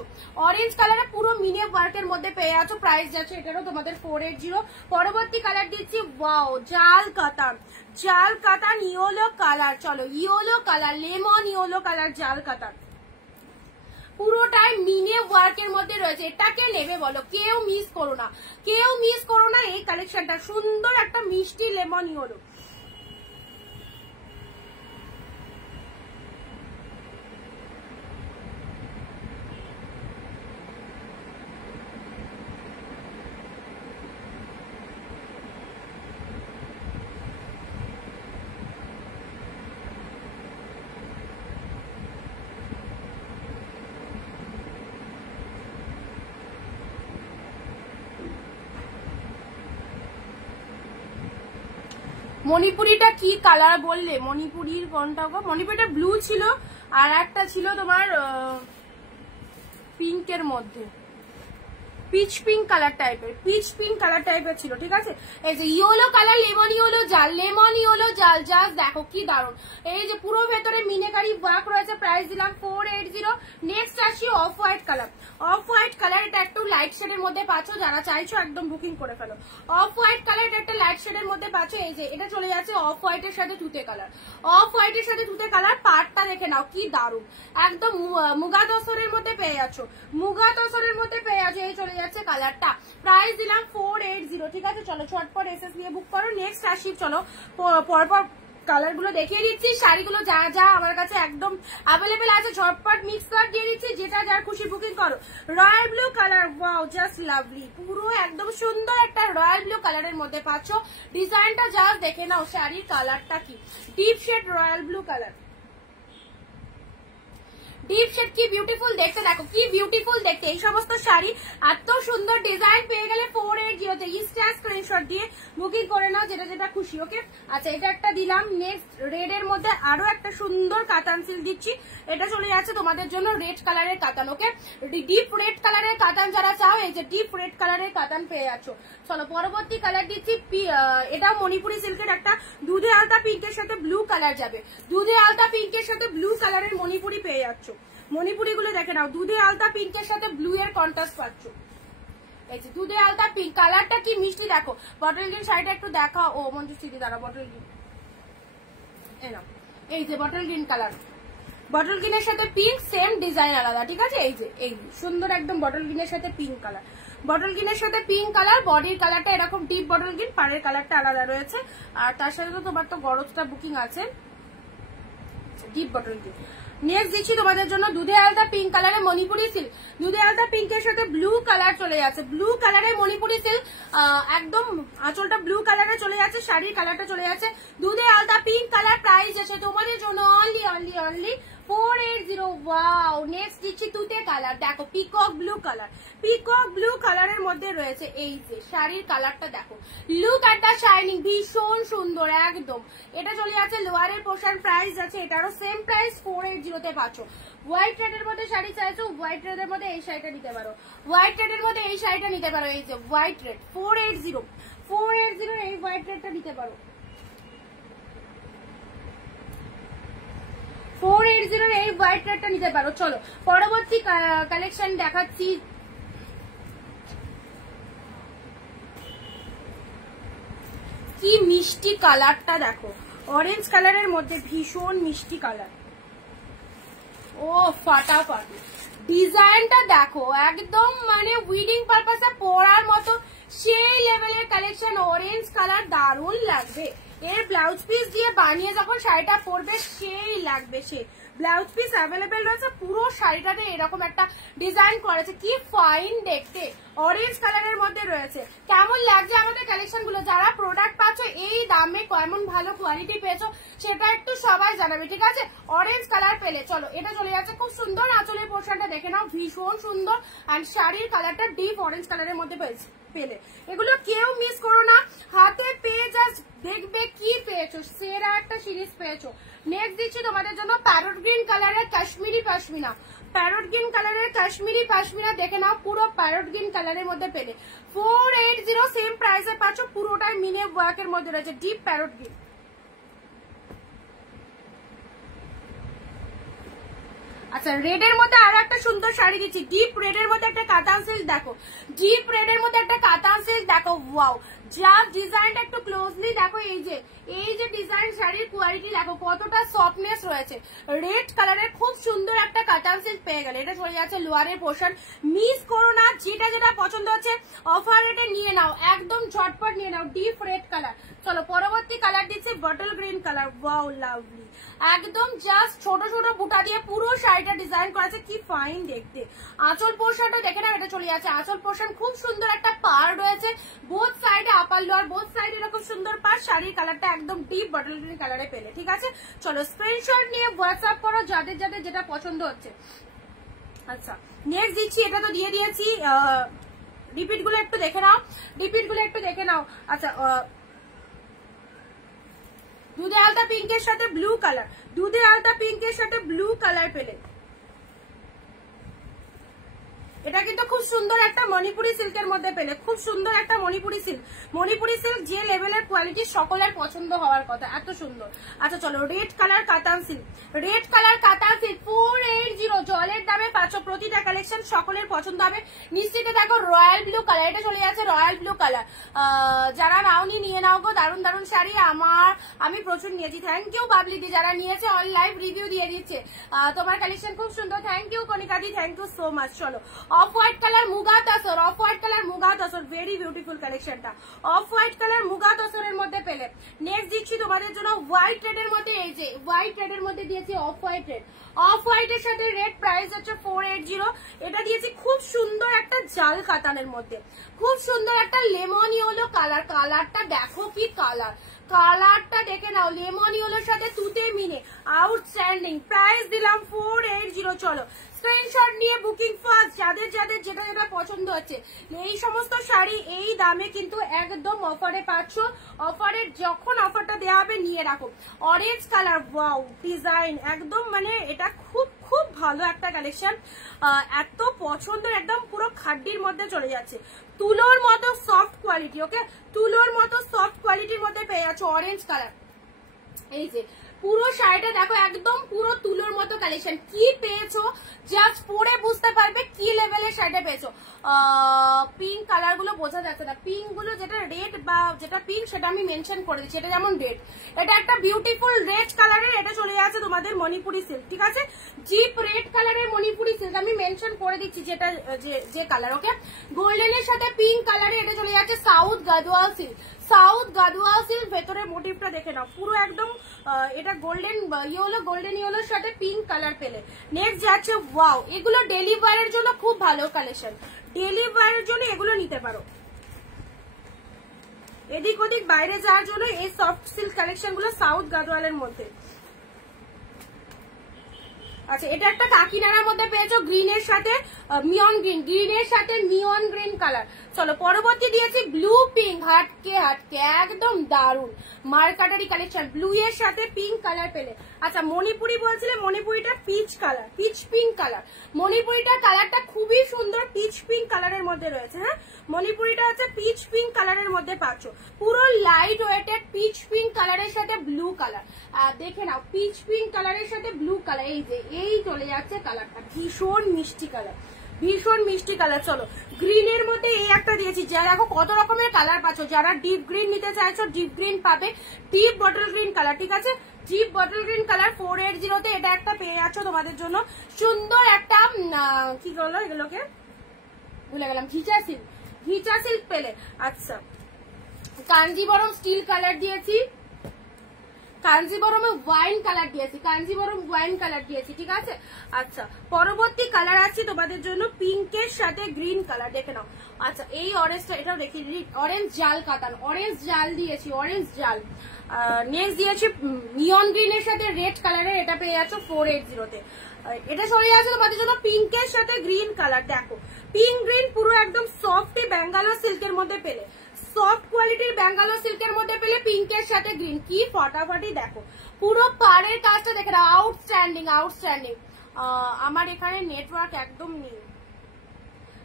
অরেঞ্জ কালারে পুরো মিনি ওয়ার্কের মধ্যে পেয়ে যাচ্ছ, প্রাইস যাচ্ছে এটারও তোমাদের 480। পরবর্তী কালার দিচ্ছি, ওয়াও জাল কাতান, জাল কাতান ইয়েলো কালার, চলো yellow colour, lemon yellow colour জাল কাতান, পুরোটাই মিনে ওয়ার্কের মধ্যে রয়েছে। এটাকে নেবে বলো, কেউ মিস করো না, কেউ মিস করো না এই কালেকশনটা, সুন্দর একটা মিষ্টি লেমন ইয়েলো। মণিপুরিটা কি কালার বললে, মণিপুরির কোনটা গো, মণিপুরিটা ব্লু ছিল আর একটা ছিল তোমার পিঙ্কের মধ্যে, পিচ পিঙ্ক কালার টাইপের, পিচ পিঙ্ক কালার টাইপের ছিল, ঠিক আছে। এই যে ইয়েলো কালার, লেমন ইয়েলো জাল, লেমন ইয়েলো জাল, জাস্ট দেখো কি দারুন, এই যে পুরো ভেতরে মিনেকারি ওয়ার্ক রয়েছে, প্রাইস দিলাম 480। নেক্সট আসি of white colour, of white colour, এটা একটু লাইট শেডের মধ্যে পাচ্ছ, যারা চাইছো একদম বুকিং করে ফেলো। অফ হোয়াইট কালার, এটা একটা লাইট শেডের মধ্যে পাচ্ছ, এই যে এটা চলে যাচ্ছে অফ হোয়াইটের সাথে তুতে কালার, অফ হোয়াইটের সাথে তুতে কালার, পাড়টা দেখে নাও কি দারুন, একদম মুগা তসরের মধ্যে পেয়ে যাচ্ছ, মুগা তসরের মধ্যে পেয়ে যাচ্ছ, এই চলে যাচ্ছে কালারটা, প্রাইস দিলাম 480, ঠিক আছে। চলো ঝটপট এসএস নিয়ে বুক করো। নেক্সট আসি, চলো পরপর কালার গুলো দেখিয়ে দিচ্ছি, শাড়িগুলো যা যা আমার কাছে একদম অ্যাভেলেবেল আছে ঝটপট মিক্স কাট দিয়ে দিচ্ছি, যেটা যার খুশি বুকিং করো। Royal blue colour, wow just lovely, পুরো একদম সুন্দর একটা রয়্যাল ব্লু কালারের মধ্যে পাচ্ছ, ডিজাইনটা জাস্ট দেখে নাও, শাড়ির কালারটা কি deep shade royal blue colour, deep shade কি বিউটিফুল দেখতে, দেখো কি বিউটিফুল দেখতে, এই সমস্ত শাড়ি এত সুন্দর ডিজাইন পেয়ে গেলে 480 তে ইনস্ট্যান্ট স্ক্রিনশট দিয়ে বুকিং করে নাও, যেটা যেটা খুশি, ওকে। আচ্ছা এটা একটা দিলাম। নেক্সট রেড এর মধ্যে আরো একটা সুন্দর কাতান সিল্ক দিচ্ছি, এটা চলে যাচ্ছে তোমাদের জন্য রেড কালারের কাতান, ওকে। ডিপ রেড কালারের কাতান যারা চাও, এই যে ডিপ রেড কালারের কাতান পেয়ে যাচ্ছ। চলো পরবর্তী কালার দিচ্ছি, এটা মণিপুরি সিল্কের একটা দুধে আলতা পিঙ্কের সাথে ব্লু কালার যাবে, দুধে আলতা পিঙ্কের সাথে ব্লু কালারের মণিপুরি পেয়ে যাচ্ছ, মণিপুরি গুলো দেখে নাও, দুধে আলতা পিঙ্কের সাথে ব্লু এর কন্ট্রাস্ট পাচ্ছ। এই যে দুধে আলতা পিঙ্ক, কালারটা কি মিষ্টি দেখো। বটল গ্রিন শাড়িটা একটু দেখা, ও মঞ্জুশ্রী দ্বারা বটল গ্রিন, এই যে বটল গ্রিন কালার, বটল গ্রিনের সাথে পিঙ্ক, সেম ডিজাইন আলাদা, ঠিক আছে। এই যে এই সুন্দর একদম বটল গ্রিনের সাথে পিঙ্ক কালার, বটল গ্রিনের সাথে পিঙ্ক কালার, বডির কালারটা এরকম ডিপ বটল গ্রিন, পাড়ের কালারটা আলাদা রয়েছে। আর তার সাথে তো তোমার তো গরজটা বুকিং আছে, ডিপ বটল গ্রিন। নেক্সট দিচ্ছি তোমাদের জন্য দুধে আলতা পিঙ্ক কালারে মণিপুরি সিল্ক, দুধে আলতা পিঙ্কের সাথে ব্লু কালার চলে যাচ্ছে, ব্লু কালারে মণিপুরি সিল্ক, একদম আঁচলটা ব্লু কালারে চলে যাচ্ছে, শাড়ির কালারটা চলে যাচ্ছে দুধে আলতা পিঙ্ক কালার। প্রাইস আছে তোমাদের জন্য only only only 480। Wow, next দিচ্ছি তুতে কালার, দেখো peacock blue colour, peacock blue কালারের মধ্যে রয়েছে। এই যে শাড়ির কালারটা দেখো, লুক এট দ্য শাইনিং, ভীষণ সুন্দর একদম। এটা চলে যাচ্ছে লোয়ারের পোর্শন, প্রাইস আছে এটারও সেম প্রাইস 480 তে পাচ্ছ। হোয়াইট রেডের মধ্যে শাড়ি চাইছো, হোয়াইট রেডের মধ্যে এই শাড়িটা নিতে পারো, হোয়াইট রেডের মধ্যে এই শাড়িটা নিতে পারো। এই যে হোয়াইট রেড 480 এই হোয়াইট রেডটা নিতে পারো, 480 এই হোয়াইট রেডটা নিতে পারো। চলো পরবর্তী কালেকশন দেখাচ্ছি। কি মিষ্টি কালারটা দেখো, অরেঞ্জ কালারের মধ্যে ভীষণ মিষ্টি কালার, ও ফাটাফাটি। ডিজাইনটা দেখো একদম মানে উইডিং পারপাসে পরার মতো সেই লেভেলের কালেকশন, অরেঞ্জ কালার দারুণ লাগবে। এর ব্লাউজ পিস দিয়ে বানিয়ে যখন শাড়িটা পরবে সেই লাগবে, সে ব্লাউজ পিস অ্যাভেলেবেল রয়েছে। পুরো শাড়িটাতে এরকম একটা ডিজাইন করেছে, কি ফাইন দেখতে, অরেঞ্জ কালারের মধ্যে রয়েছে। কেমন লাগছে আমাদের কালেকশন গুলো? যারা প্রোডাক্ট পাচ্ছ এই দামে কেমন ভালো কোয়ালিটি পেয়েছো সেটা একটু সবাই জানাবে, ঠিক আছে। অরেঞ্জ কালার পেলে চলো, এটা চলে যাচ্ছে খুব সুন্দর। আঁচলের পোর্শনটা দেখে নাও, ভীষণ সুন্দর। অ্যান্ড শাড়ির কালারটা ডিপ অরেঞ্জ কালারের মধ্যে পেলে, এগুলো কেউ মিস করো না, হাতে পেয়ে জাস্ট দেখবে কি পেয়েছো, সেরা একটা সিরিজ পেয়েছো। নেক্সট দিচ্ছি তোমাদের জন্য প্যারট গ্রিন কালারের কাশ্মীরি পশমিনা, প্যারট গ্রিন কালারের কাশ্মীরি পশমিনা দেখে নাও, পুরো প্যারট গ্রিন কালারের মধ্যে পেলে 480 সেম প্রাইসে পাচ্ছ। পুরোটাই মিনে ওয়ার্কের মধ্যে রয়েছে, ডিপ প্যারট গ্রিন। আচ্ছা রেডের মধ্যে আরো একটা সুন্দর শাড়ি দিচ্ছি, ডিপ রেডের মধ্যে একটা কাতান সিল্ক দেখো, ডিপ রেডের মধ্যে একটা কাতান সিল্ক দেখো। ওয়াও, যা ডিজাইনটা একটু ক্লোজলি দেখো, এই যে ডিজাইন, শাড়ির কোয়ালিটি দেখো কতটা সফটনেস রয়েছে। রেড কালারের খুব সুন্দর একটা কাতান সিল্ক পেয়ে গেলে, এটা চলে যাচ্ছে লোয়ারের পোর্শন। মিস করো না, যেটা যেটা পছন্দ হচ্ছে অফার রেটে নিয়ে নাও, একদম ঝটপট নিয়ে নাও। Deep red colour. চলো পরবর্তী কালার দিচ্ছি bottle green colour. Wow lovely, একদম জাস্ট ছোট ছোট বুটা দিয়ে পুরো শাড়িটা ডিজাইন করেছে, কি ফাইন দেখতে। আঁচল পোর্শনটা দেখে না, এটা চলে যাচ্ছে আঁচল পোর্শন, খুব সুন্দর একটা পার রয়েছে বোথ সাইডে, আপার লোয়ার বোথ সাইডে এরকম সুন্দর পার। শাড়ির কালারটা একদম ডিপ বটল গ্রিন কালারে পেলে, ঠিক আছে। চলো স্ক্রিনশট নিয়ে হোয়াটসঅ্যাপ করো যাদের যাদের যেটা পছন্দ হচ্ছে। আচ্ছা নেক্সট দিচ্ছি, এটা তো দিয়ে দিয়েছি, রিপিট গুলো একটু দেখে নাও, রিপিট গুলো একটু দেখে নাও। আচ্ছা দুধে আলতা পিঙ্কের সাথে ব্লু কালার, দুধে আলতা পিঙ্কের সাথে ব্লু কালার পেলে, এটা কিন্তু খুব সুন্দর একটা মণিপুরি সিল্কের মধ্যে পেলে, খুব সুন্দর একটা মণিপুরি সিল্ক। মণিপুরি সিল্ক যে লেভেলের কোয়ালিটি সকলের পছন্দ হওয়ার কথা, এত সুন্দর। আচ্ছা চলো রেড কালার কাতান সিল্ক, রেড কালার কাতান সিল্ক 480 জলের দামে পাচ্ছ। প্রতিটা কালেকশন সকলের পছন্দ হবে নিশ্চিত। দেখো রয়্যাল ব্লু কালার, এটা চলে যাচ্ছে রয়্যাল ব্লু কালার। যারা নাওনি নিয়ে নাও গো, দারুণ দারুণ শাড়ি আমি প্রচুর নিয়েছি। থ্যাংক ইউ বাবলিদি, যারা নিয়েছে অন লাইভ রিভিউ দিয়ে দিচ্ছে। তোমার কালেকশন খুব সুন্দর, থ্যাংক ইউ কনিকাদি, থ্যাংক ইউ সো মাচ। চলো off white colour muga tussar, off white colour muga tussar, very beautiful কালেকশনটা। অফ হোয়াইট কালার মুগা তসরের মধ্যে পেলে। নেক্সট দিচ্ছি তোমাদের জন্য হোয়াইট রেডের মধ্যে, এই যে হোয়াইট রেডের মধ্যে দিয়েছি অফ হোয়াইট রেড, অফ হোয়াইটের সাথে রেড, প্রাইস হচ্ছে 480। এটা দিয়েছি খুব সুন্দর একটা জাল কাতানের মধ্যে, খুব সুন্দর একটা লেমন ইয়েলো কালার। কালারটা দেখো কি কালার, কালারটা দেখে নাও, লেমন ইয়েলোর সাথে তুতে মিনে আউটস্ট্যান্ডিং। প্রাইস দিলাম 480। চলো স্ক্রিনশট নিয়ে বুকিং ফার্স্ট, যাদের যাদের যেটা যেটা পছন্দ হচ্ছে। এই সমস্ত শাড়ি এই দামে কিন্তু একদম অফারে পাচ্ছ। অফারের যখন অফারটা দেওয়া হবে নিয়ে রাখো। অরেঞ্জ কালার, ওয়াও ডিজাইন, একদম মানে এটা খুব খুব ভালো একটা কালেকশন, এত পছন্দের, একদম পুরো খাড্ডির মধ্যে চলে যাচ্ছে। তুলোর মতো সফট কোয়ালিটি, ওকে তুলোর মতো সফট কোয়ালিটির মধ্যে পেয়ে যাচ্ছ অরেঞ্জ কালার। এই যে পুরো শাড়িটা দেখো একদম পুরো তুলোর মতো কালেকশন। কি পেয়েছো জাস্ট পরে বুঝতে পারবে কি লেভেলের শাড়িটা পেয়েছো। পিঙ্ক কালার গুলো বোঝা যাচ্ছে না, পিঙ্ক গুলো যেটা রেড বা যেটা পিঙ্ক সেটা আমি মেনশন করে দিচ্ছি। এটা যেমন রেড, এটা একটা বিউটিফুল রেড কালারের, এটা চলে যাচ্ছে তোমাদের মণিপুরি সিল্ক, ঠিক আছে। জিপ রেড কালারের মণিপুরি সিল্ক আমি মেনশন করে দিচ্ছি যেটা যে কালার, ওকে। গোল্ডেনের সাথে পিঙ্ক কালারে এটা চলে যাচ্ছে south Gadwal silk. South Gadwal silk ভেতরের মোটিভটা দেখে নাও, পুরো একদম এটা গোল্ডেন ইয়েলো, গোল্ডেন ইয়েলোর সাথে পিঙ্ক কালার পেলে। নেক্সট যাচ্ছে ওয়াও, এগুলো ডেলি ওয়্যারের জন্য খুব ভালো কালেকশন, ডেলি ওয়্যারের জন্য এগুলো নিতে পারো। এদিক ওদিক বাইরে যাওয়ার জন্য এই সফট সিল্ক কালেকশন গুলো সাউথ গাদোয়ালের মধ্যে। আচ্ছা, এটা একটা কাকিনাড়ার মধ্যে পেয়েছো গ্রিনের সাথে মিয়ন গ্রিন, গ্রিনের সাথে মিয়ন গ্রিন কালার। চলো পরবর্তী দিয়েছি ব্লু পিঙ্ক, হাটকে হাটকে একদম দারুন মার্কাটারি কালেকশন, ব্লু এর সাথে পিঙ্ক কালার পেলে। আচ্ছা মণিপুরি বলছিলে, মণিপুরিটা peach colour, peach pink colour. মণিপুরিটার কালারটা খুবই সুন্দর, পিচ পিঙ্ক কালারের মধ্যে রয়েছে। হ্যাঁ, মণিপুরিটা হচ্ছে পিচ পিঙ্ক কালারের মধ্যে পাচ্ছ, পুরো লাইট ওয়েটেড পিচ পিঙ্ক কালারের সাথে ব্লু কালার। দেখে নাও, পিচ পিঙ্ক কালারের সাথে ব্লু কালার, এই যে এই চলে যাচ্ছে কালারটা, ভীষণ মিষ্টি কালার, ভীষণ মিষ্টি কালার। চলো গ্রিনের মধ্যে এই একটা দিয়েছি, যা দেখো কত রকমের কালার পাচ্ছ। যারা ডিপ গ্রিন নিতে চাইছো ডিপ গ্রিন পাবে, ডিপ বটল গ্রিন কালার, ঠিক আছে। ডিপ বটল গ্রিন কালার 480 এটা একটা পেয়ে যাচ্ছ তোমাদের জন্য। সুন্দর একটা কি বলো এগুলোকে ভুলে গেলাম, ঘিচা সিল্ক, ঘিচা সিল্ক পেলে। আচ্ছা কাঞ্জিবরম স্টিল কালার দিয়েছি, কাঞ্জিবরমে ওয়াইন কালার দিয়েছি, কাঞ্জিবরম ওয়াইন কালার দিয়েছি, ঠিক আছে। আচ্ছা পরবর্তী কালার আছে তোমাদের জন্য পিঙ্কের সাথে গ্রিন কালার, দেখে নাও। আচ্ছা এই অরেঞ্জটা, এটাও দেখি, অরেঞ্জ জাল কাতান, অরেঞ্জ জাল দিয়েছি, অরেঞ্জ জাল। নেক্সট দিয়েছি নিয়ন গ্রিনের সাথে রেড কালারের, এটা পেয়ে যাচ্ছ 480-তে। এটা চলে যাচ্ছে তোমাদের জন্য পিঙ্কের সাথে গ্রিন কালার। দেখো পিঙ্ক গ্রিন পুরো একদম সফট ব্যাঙ্গালোর সিল্কের মধ্যে পেলে, সফট কোয়ালিটির ব্যাঙ্গালোর সিল্কের মধ্যে পেলে পিঙ্কের সাথে গ্রিন। কি ফটাফটি দেখো, পুরো পাড়ের কাজটা দেখে না, আউটস্ট্যান্ডিং আউটস্ট্যান্ডিং। আমার এখানে নেটওয়ার্ক একদম নেই,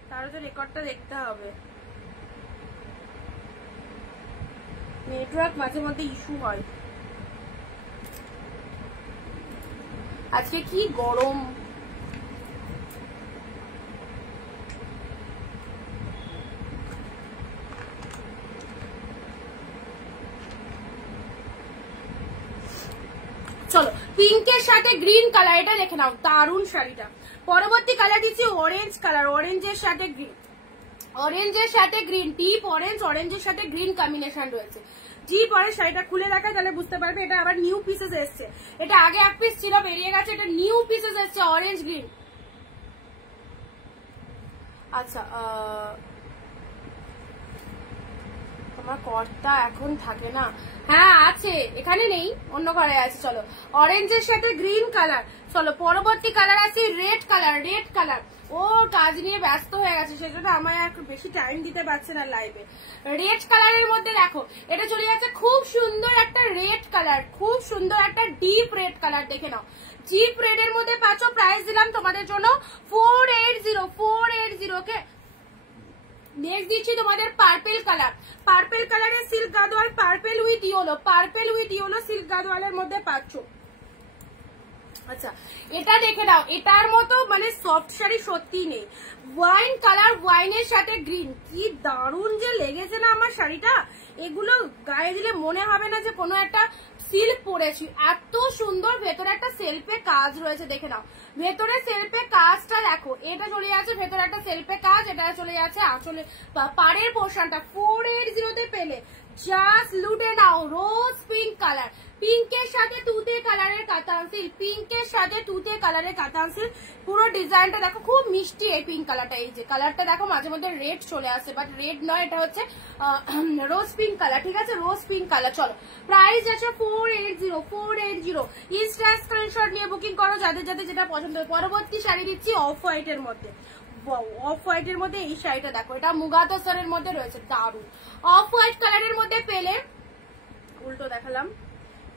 তাহলে তো রেকর্ডটা দেখতে হবে, নেটওয়ার্ক মাঝে মধ্যে ইস্যু হয়। আজকে কি গরম, চলো পিঙ্কের সাথে গ্রিন কালার, এটা দেখে নাও দারুন শাড়িটা। পরবর্তী কালার দিচ্ছি অরেঞ্জ কালার, অরেঞ্জের সাথে গ্রিন, অরেঞ্জের সাথে গ্রিন, ডিপ অরেঞ্জ, অরেঞ্জের সাথে গ্রিন কম্বিনেশন রয়েছে। ডিপ অরেঞ্জ শাড়িটা খুলে দেখায় তাহলে বুঝতে পারবে, এটা আবার নিউ পিসেস এসছে, এটা আগে এক পিস ছিল বেরিয়ে গেছে, এটা নিউ পিসেস এসছে অরেঞ্জ গ্রিন। আচ্ছা আমার কর্তা এখন থাকে না, হ্যাঁ আছে, এখানে নেই, অন্য ঘরে আছে। চলো অরেঞ্জের সাথে গ্রিন কালার। চলো পরবর্তী কালার আছে রেড কালার, রেড কালার। ও কাজ নিয়ে ব্যস্ত হয়ে গেছে, সেজন্য আমায় আর বেশি টাইম দিতে পারছে না লাইভে। রেড কালারের মধ্যে দেখো এটা চলে যাচ্ছে খুব সুন্দর একটা রেড কালার, খুব সুন্দর একটা ডিপ রেড কালার, দেখে নাও। ডিপ রেড এর মধ্যে পাচ্ছ, প্রাইস দিলাম তোমাদের জন্য 480 কে। নেক্সট দিচ্ছি তোমাদের পার্পেল কালার, পার্পেল কালারের silk Gadwal, purple with yellow, purple with yellow silk গাদোয়ালের মধ্যে পাচ্ছ। আচ্ছা এটা দেখে নাও, এটার মতো মানে সফট শাড়ি সত্যি নেই। ওয়াইন কালার, ওয়াইনের সাথে গ্রিন, কি দারুণ যে লেগেছে না আমার শাড়িটা, এগুলো গায়ে দিলে মনে হবে না যে কোনো একটা সিল্ক পরেছি, এত সুন্দর। ভেতরে একটা সেলফে কাজ রয়েছে, দেখে নাও ভেতরে সেলফে কাজটা দেখো, এটা চলে যাচ্ছে ভেতরে একটা সেলফে কাজ, এটা চলে যাচ্ছে আসলে পাড়ের পোর্শনটা 480-তে পেলে। জাস্ট লুটে নাও। রোজ পিঙ্ক কালার, পিঙ্কের সাথে তুতে কালারের কাতান সিল্ক, পিঙ্কের সাথে তুতে কালারের কাতান সিল্ক। পুরো ডিজাইনটা দেখো খুব মিষ্টি এই পিঙ্ক কালারটা, এই যে কালারটা দেখো মাঝে মধ্যে রেড চলে আসে, বাট রেড নয়, এটা হচ্ছে রোজ পিঙ্ক কালার, ঠিক আছে, রোজ পিঙ্ক কালার। চলো প্রাইস আছে 480। ইনস্ট্যান্ট স্ক্রিনশট নিয়ে বুকিং করো যাদের যাদের যেটা পছন্দ হয়। পরবর্তী শাড়ি দিচ্ছি অফ হোয়াইট এর মধ্যে, অফ হোয়াইট এর মধ্যে এই শাড়িটা দেখো, এটা মুগা তোসরের মধ্যে রয়েছে, দারুন। অফ হোয়াইট কালারের মধ্যে পেলে, উল্টো দেখালাম,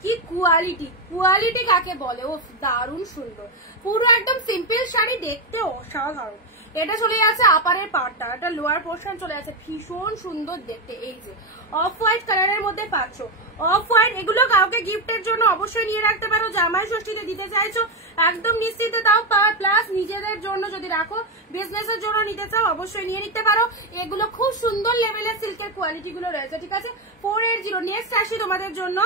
কি কোয়ালিটি, কোয়ালিটি কাকে বলে, ও দারুণ সুন্দর। পুরো একদম সিম্পল শাড়ি, দেখতে অসাধারণ। এটা চলে যাচ্ছে আপারের পার্টটা, এটা লোয়ার পোর্শন চলে যাচ্ছে, ভীষণ সুন্দর দেখতে। এই যে অফ হোয়াইট কালারের মধ্যে পাচ্ছ, অফ হোয়াইট, এগুলো কাউকে গিফটের জন্য অবশ্যই নিয়ে রাখতে পারো, জামাই ষষ্ঠীতে দিতে চাইছো একদম নিশ্চিন্তে দাও, প্লাস নিজেদের জন্য যদি রাখো, বিজনেসের জন্য নিতে চাও অবশ্যই নিয়ে নিতে পারো। এগুলো খুব সুন্দর লেভেলের সিল্কের কোয়ালিটি গুলো রয়েছে, ঠিক আছে। 480। নেক্সট আসি তোমাদের জন্য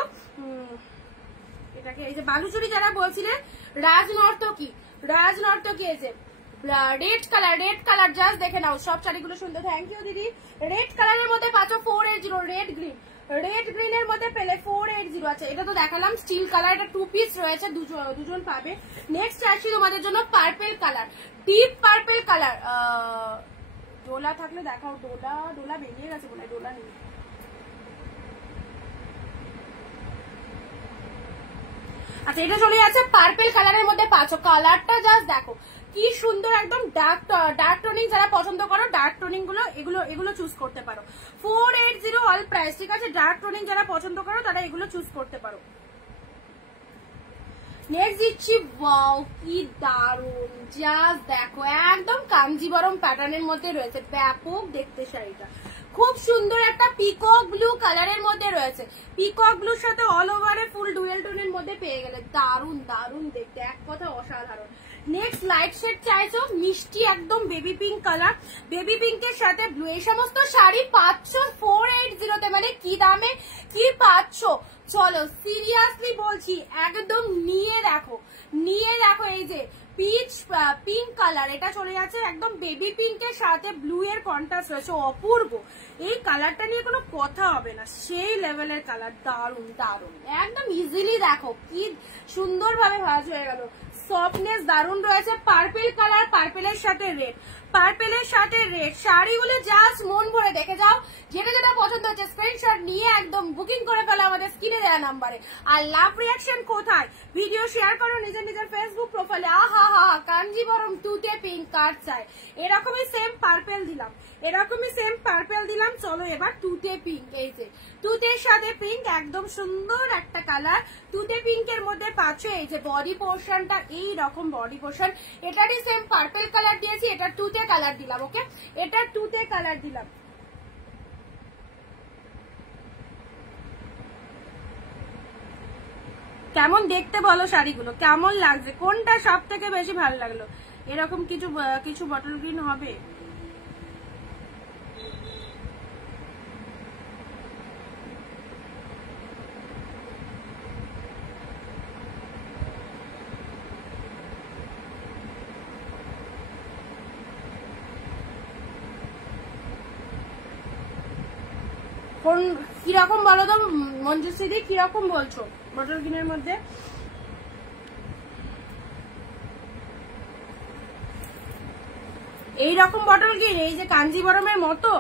এটাকে, এই যে বালুচুরি যারা বলছিলেন, রাজনর্তকী, এই যে রেড কালার জাস্ট দেখে নাও, সব শাড়িগুলো সুন্দর। থ্যাংক ইউ দিদি। রেড কালারের মধ্যে পাচ্ছ 480, রেড গ্রিনের মধ্যে পেলে 480 আছে। এটা তো দেখালাম স্টিল কালার, এটা 2 পিস রয়েছে, দুজন পাবে। নেক্সট আসি তোমাদের জন্য purple colour, deep purple colour. Dola থাকলে দেখাও, ডোলা বেরিয়ে গেছে বলে, ডোলা নেই। আচ্ছা, এটা চলে যাচ্ছে পার্পেল কালারের মধ্যে পাচ্ছ, কালারটা জাস্ট দেখো কি সুন্দর, একদম ডার্ক টোনিং যারা পছন্দ করো, ডার্ক টোনিং গুলো এগুলো চুজ করতে পারো। 480 অল প্রাইস, ঠিক আছে। ডার্ক টোনিং যারা পছন্দ করো তারা এগুলো চুজ করতে পারো। নেক্সট দিচ্ছি, ওয়াও কি দারুন, জাস্ট দেখো একদম কাঞ্জিবরম প্যাটার্নের মধ্যে রয়েছে, ব্যাপক দেখতে শাড়িটা, খুব সুন্দর একটা পিকক ব্লু কালারের মধ্যে রয়েছে, পিকক ব্লুর সাথে অল ওভারে ফুল ডুয়েল টোনের মধ্যে পেয়ে গেলে দারুন দেখতে, এক কথা অসাধারণ। নেক্সট লাইট শেড চাইছো, মিষ্টি একদম বেবি পিঙ্ক কালার, বেবি পিঙ্কের সাথে ব্লু, এই সমস্ত শাড়ি পাচ্ছ 480 তে, মানে কি দামে কি পাচ্ছ। চলো সিরিয়াসলি বলছি, একদম নিয়ে দেখো। এই যে পিঙ্ক কালার, এটা চলে যাচ্ছে একদম বেবি পিঙ্কের সাথে ব্লু এর কন্ট্রাস্ট রয়েছে, অপূর্ব। এই কালারটা নিয়ে কোনো কথা হবে না, সেই লেভেলের কালার, দারুন একদম ইজিলি দেখো কি সুন্দর ভাবে ভাঁজ হয়ে গেল, সফটনেস দারুন রয়েছে। পার্পেল কালার, পার্পেলের সাথে রেড, শাড়িগুলো জাস্ট মন ভরে দেখে যাও, যেটা পছন্দ হচ্ছে স্ক্রিনশট নিয়ে একদম বুকিং করে ফেলো আমাদের স্ক্রিনে দেওয়া নাম্বারে। আর লাভ রিয়াকশন কোথায়, ভিডিও শেয়ার করো নিজের ফেসবুক প্রোফাইলে। আহা কাঞ্জিবরম তুতে পিঙ্ক কার্ড চাই, এরকমই সেম পার্পেল দিলাম। চলো এবার তুতে পিঙ্ক, এই যে তুতের সাথে পিঙ্ক, একদম সুন্দর একটা কালার, তুতে পিঙ্কের মধ্যে পাচ্ছ। এই যে বডি পোর্শনটা এই রকম বডি পোর্শন, এটারই সেম পার্পেল কালার দিয়েছি, এটা তুতে কালার দিলাম, ওকে, এটা তুতে কালার দিলাম। কেমন দেখতে বলো শাড়িগুলো, কেমন লাগছে, কোনটা সব থেকে বেশি ভালো লাগলো? এরকম কিছু বটল গ্রিন হবে। কোন কিরকম বলো তো মঞ্জুশ্রী দি, কিরকম বলছো বটল গ্রিনের মধ্যে? এইরকম বটল গ্রিন, এই যে কাঞ্জিবরমের মতো,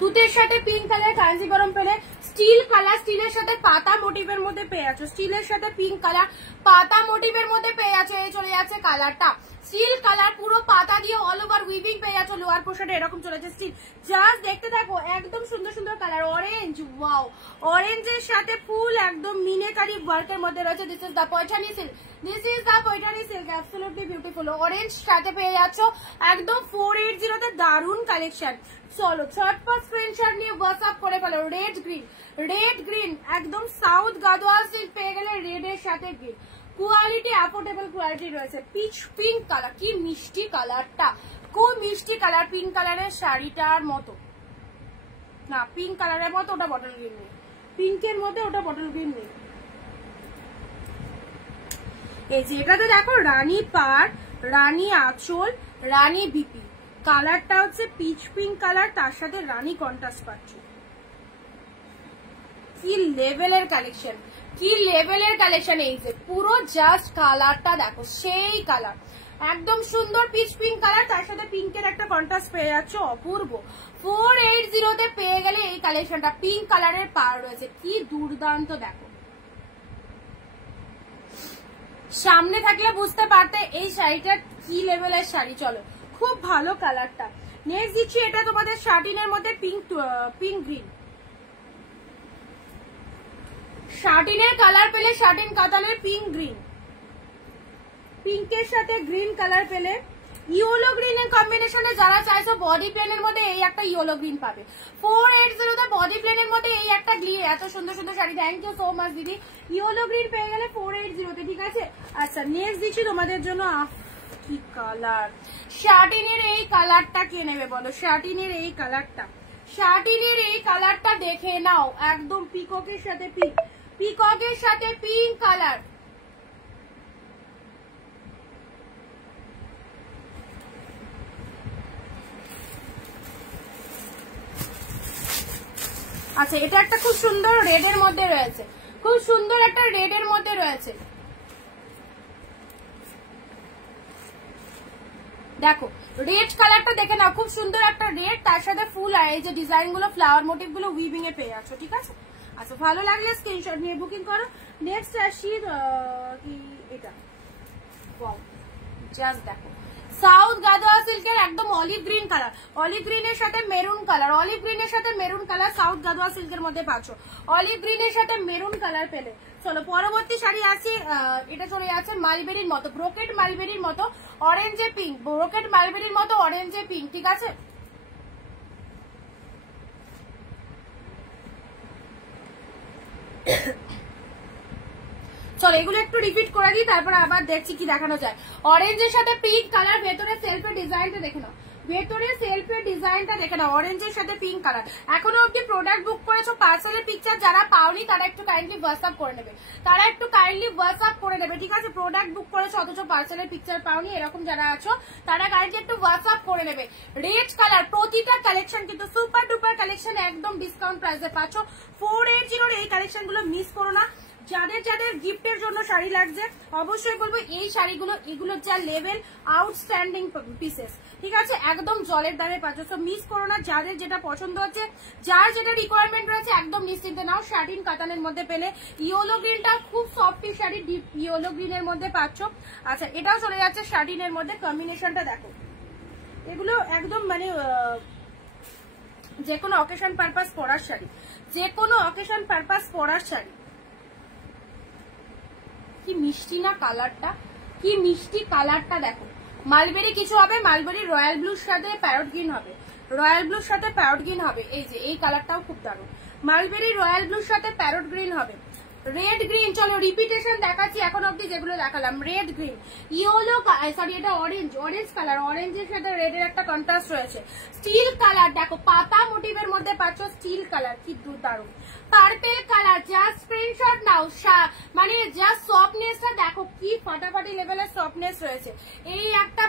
তুতের সাথে পিঙ্ক কালার কাঞ্জিবরম পেলে, স্টিল কালার, স্টিলের সাথে পাতা মোটিভের মধ্যে পেয়ে যাচ্ছ, স্টিলের সাথে পিঙ্ক কালার পাতা মোটিভের মধ্যে পেয়ে যাচ্ছ। এই চলে যাচ্ছে কালারটা, স্টিল কালার পুরো পাতা দিয়ে অল ওভার উইভিং পেয়ে যাচ্ছ, লোয়ার পোর্শনে এরকম চলেছে স্টিল। জাস্ট দেখতে থাকো, একদম সুন্দর কালার, অরেঞ্জ, ওয়াও, অরেঞ্জের সাথে ফুল একদম মিনেকারি ওয়ার্কের মধ্যে রয়েছে। This is the Paithani silk, absolutely beautiful. Orange সাথে পেয়ে যাচ্ছ একদম 480 তে, দারুন কালেকশন। চলো ঝটপট স্ক্রিনশট নিয়ে হোয়াটসঅ্যাপ করে ফেলো। রেড গ্রিন একদম সাউথ গাদোয়াল সিল্ক পেয়ে গেলে, রেড এর সাথে গ্রিন, কোয়ালিটি অ্যাফোর্ডেবল কোয়ালিটি রয়েছে। পিচ পিঙ্ক কালার, কি মিষ্টি কালারটা, খুব মিষ্টি কালার, পিঙ্ক কালারের শাড়িটার মতো না, পিঙ্ক কালারের মতো ওটা বটল গ্রিন নেই, পিঙ্কের মধ্যে ওটা বটল গ্রিন নেই। এই যে এটাতে দেখো রানী পাড়, রানী আঁচল, রানী বিপি, কালারটা হচ্ছে পিচ পিঙ্ক কালার, তার সাথে রানী কন্ট্রাস্ট পাচ্ছ। কি লেভেলের কালেকশন, এই যে পুরো জাস্ট কালারটা দেখো, সেই কালার একদম সুন্দর পিচ পিঙ্ক কালার, তার সাথে পিঙ্কের একটা কন্ট্রাস্ট পেয়ে যাচ্ছ, অপূর্ব। 480 তে পেয়ে গেলে এই কালেকশনটা, পিঙ্ক কালারের পার রয়েছে, কি দুর্দান্ত দেখো। সামনে থাকলে বুঝতে পারতে এই শাড়িটা কি লেভেলের শাড়ি। চলো খুব ভালো কালারটা। নেক্সট দিচ্ছি, এটা তোমাদের শার্টিনের মধ্যে পিঙ্ক গ্রিন, শার্টিনের কালার পেলে, শার্টিন কাতানের পিঙ্ক গ্রিন, পিঙ্কের সাথে গ্রিন কালার পেলে, ইয়েলো গ্রিনের কম্বিনেশনে যারা চাইছো বডি প্লেনের মধ্যে এই একটা ইয়েলো গ্রিন পাবে। 480 তে বডি প্লেনের মধ্যে এই একটা গ্রিন, এত সুন্দর সুন্দর sari. Thank you so much দিদি। ইয়েলো গ্রিন পেয়ে গেলে 480 তে, ঠিক আছে। আচ্ছা নেক্সট দিচ্ছি তোমাদের জন্য কি কালার, শার্টিনের এই কালারটা কে নেবে বলো? শার্টিনের এই কালারটা, শার্টিনের এই কালারটা দেখে নাও, একদম পিককের সাথে পিঙ্ক, পিককের সাথে পিঙ্ক কালার। আচ্ছা এটা একটা খুব সুন্দর রেডের মধ্যে রয়েছে, খুব সুন্দর একটা রেডের মধ্যে রয়েছে। দেখো রেড কালারটা দেখে নাও, খুব সুন্দর একটা রেড, তার সাথে ফুল আর এই যে ডিজাইন গুলো, ফ্লাওয়ার মোটিভ গুলো উইভিং এ পেয়ে যাচ্ছ, ঠিক আছে। আচ্ছা ভালো লাগলে স্ক্রিনশট নিয়ে বুকিং করো। নেক্সট আসি কি এটা, জাস্ট দেখো সাউথ গাদোয়া সিল্কের একদম অলিভ গ্রিন কালার, অলিভ গ্রিনের সাথে মেরুন কালার, অলিভ গ্রিনের সাথে মেরুন কালার, সাউথ গাদোয়া সিল্কের মধ্যে পাচ্ছ। অলিভ গ্রিনের সাথে মেরুন কালার পেলে। চলো পরবর্তী শাড়ি আছে, এটা চলে যাচ্ছে মালবেরির মতো, ব্রোকেট মালবেরির মতো অরেঞ্জে পিঙ্ক, ব্রোকেট মালবেরির মতো অরেঞ্জে পিঙ্ক, ঠিক আছে। চলো এগুলো একটু রিপিট করে দিই, তারপর আবার দেখছি কি দেখানো যায়। অরেঞ্জের সাথে পিঙ্ক কালার, ভেতরে সেলফের ডিজাইনটা দেখে নাও, ভেতরে সেলফের ডিজাইনটা দেখে নাও, অরেঞ্জের সাথে পিঙ্ক কালার। এখনো অব্দি প্রোডাক্ট বুক করেছো, পার্সেলের পিকচার যারা পাওনি তারা একটু কাইন্ডলি হোয়াটসঅ্যাপ করে নেবে, তারা একটু কাইন্ডলি হোয়াটসঅ্যাপ করে নেবে, ঠিক আছে। প্রোডাক্ট বুক করেছো অথচ পার্সেলের পিকচার পাওনি, এরকম যারা আছো তারা কাইন্ডলি একটু হোয়াটসঅ্যাপ করে নেবে। রেড কালার, প্রতিটা কালেকশন কিন্তু সুপার ডুপার কালেকশন, একদম ডিসকাউন্ট প্রাইসে পাচ্ছ। 480 এই কালেকশন গুলো মিস করো না। যাদের যাদের গিফটের জন্য শাড়ি লাগছে অবশ্যই বলবো এই শাড়িগুলো, এগুলো যা লেভেল আউটস্ট্যান্ডিং পিসেস, ঠিক আছে, একদম জলের দামে পাচ্ছ। তো মিস করো না, যাদের যেটা পছন্দ হচ্ছে, যার যেটা রিকোয়ারমেন্ট রয়েছে একদম নিশ্চিন্তে নাও। শার্টিন কাতানের মধ্যে পেলে, ইয়েলো গ্রিনটা খুব সফট শাড়ি, ডিপ ইয়েলো গ্রিনের মধ্যে পাচ্ছ। আচ্ছা এটাও চলে যাচ্ছে শার্টিনের মধ্যে, কম্বিনেশনটা দেখো, এগুলো একদম মানে যে কোনো অকেশন পারপাস পরার শাড়ি, যে কোনো অকেশন পারপাস পরার শাড়ি। কি মিষ্টি না কালারটা, কি মিষ্টি কালারটা দেখো। মালবেরি কিছু হবে, মালবেরি রয়্যাল ব্লুর সাথে প্যারট গ্রিন হবে, রয়্যাল ব্লুর সাথে প্যারট গ্রিন হবে। এই যে এই কালারটাও খুব দারুণ, মালবেরি রয়্যাল ব্লুর সাথে প্যারট গ্রিন হবে। রেড গ্রিন, চলো রিপিটেশন দেখাচ্ছি এখন অব্দি যেগুলো দেখালাম। রেড গ্রিন, ইয়েলো, সরি এটা অরেঞ্জ, অরেঞ্জ কালার, অরেঞ্জের সাথে রেডের একটা কন্ট্রাস্ট রয়েছে। স্টিল কালার দেখো, পাতা মোটিভের মধ্যে পাচ্ছ স্টিল কালার, কি দারুণ। পার্পেল কালার, জাস্ট স্ক্রিনশট নাও, মানে জাস্ট সফটনেসটা দেখো, কি ফাটাফাটি লেভেলের সফটনেস রয়েছে। এই একটা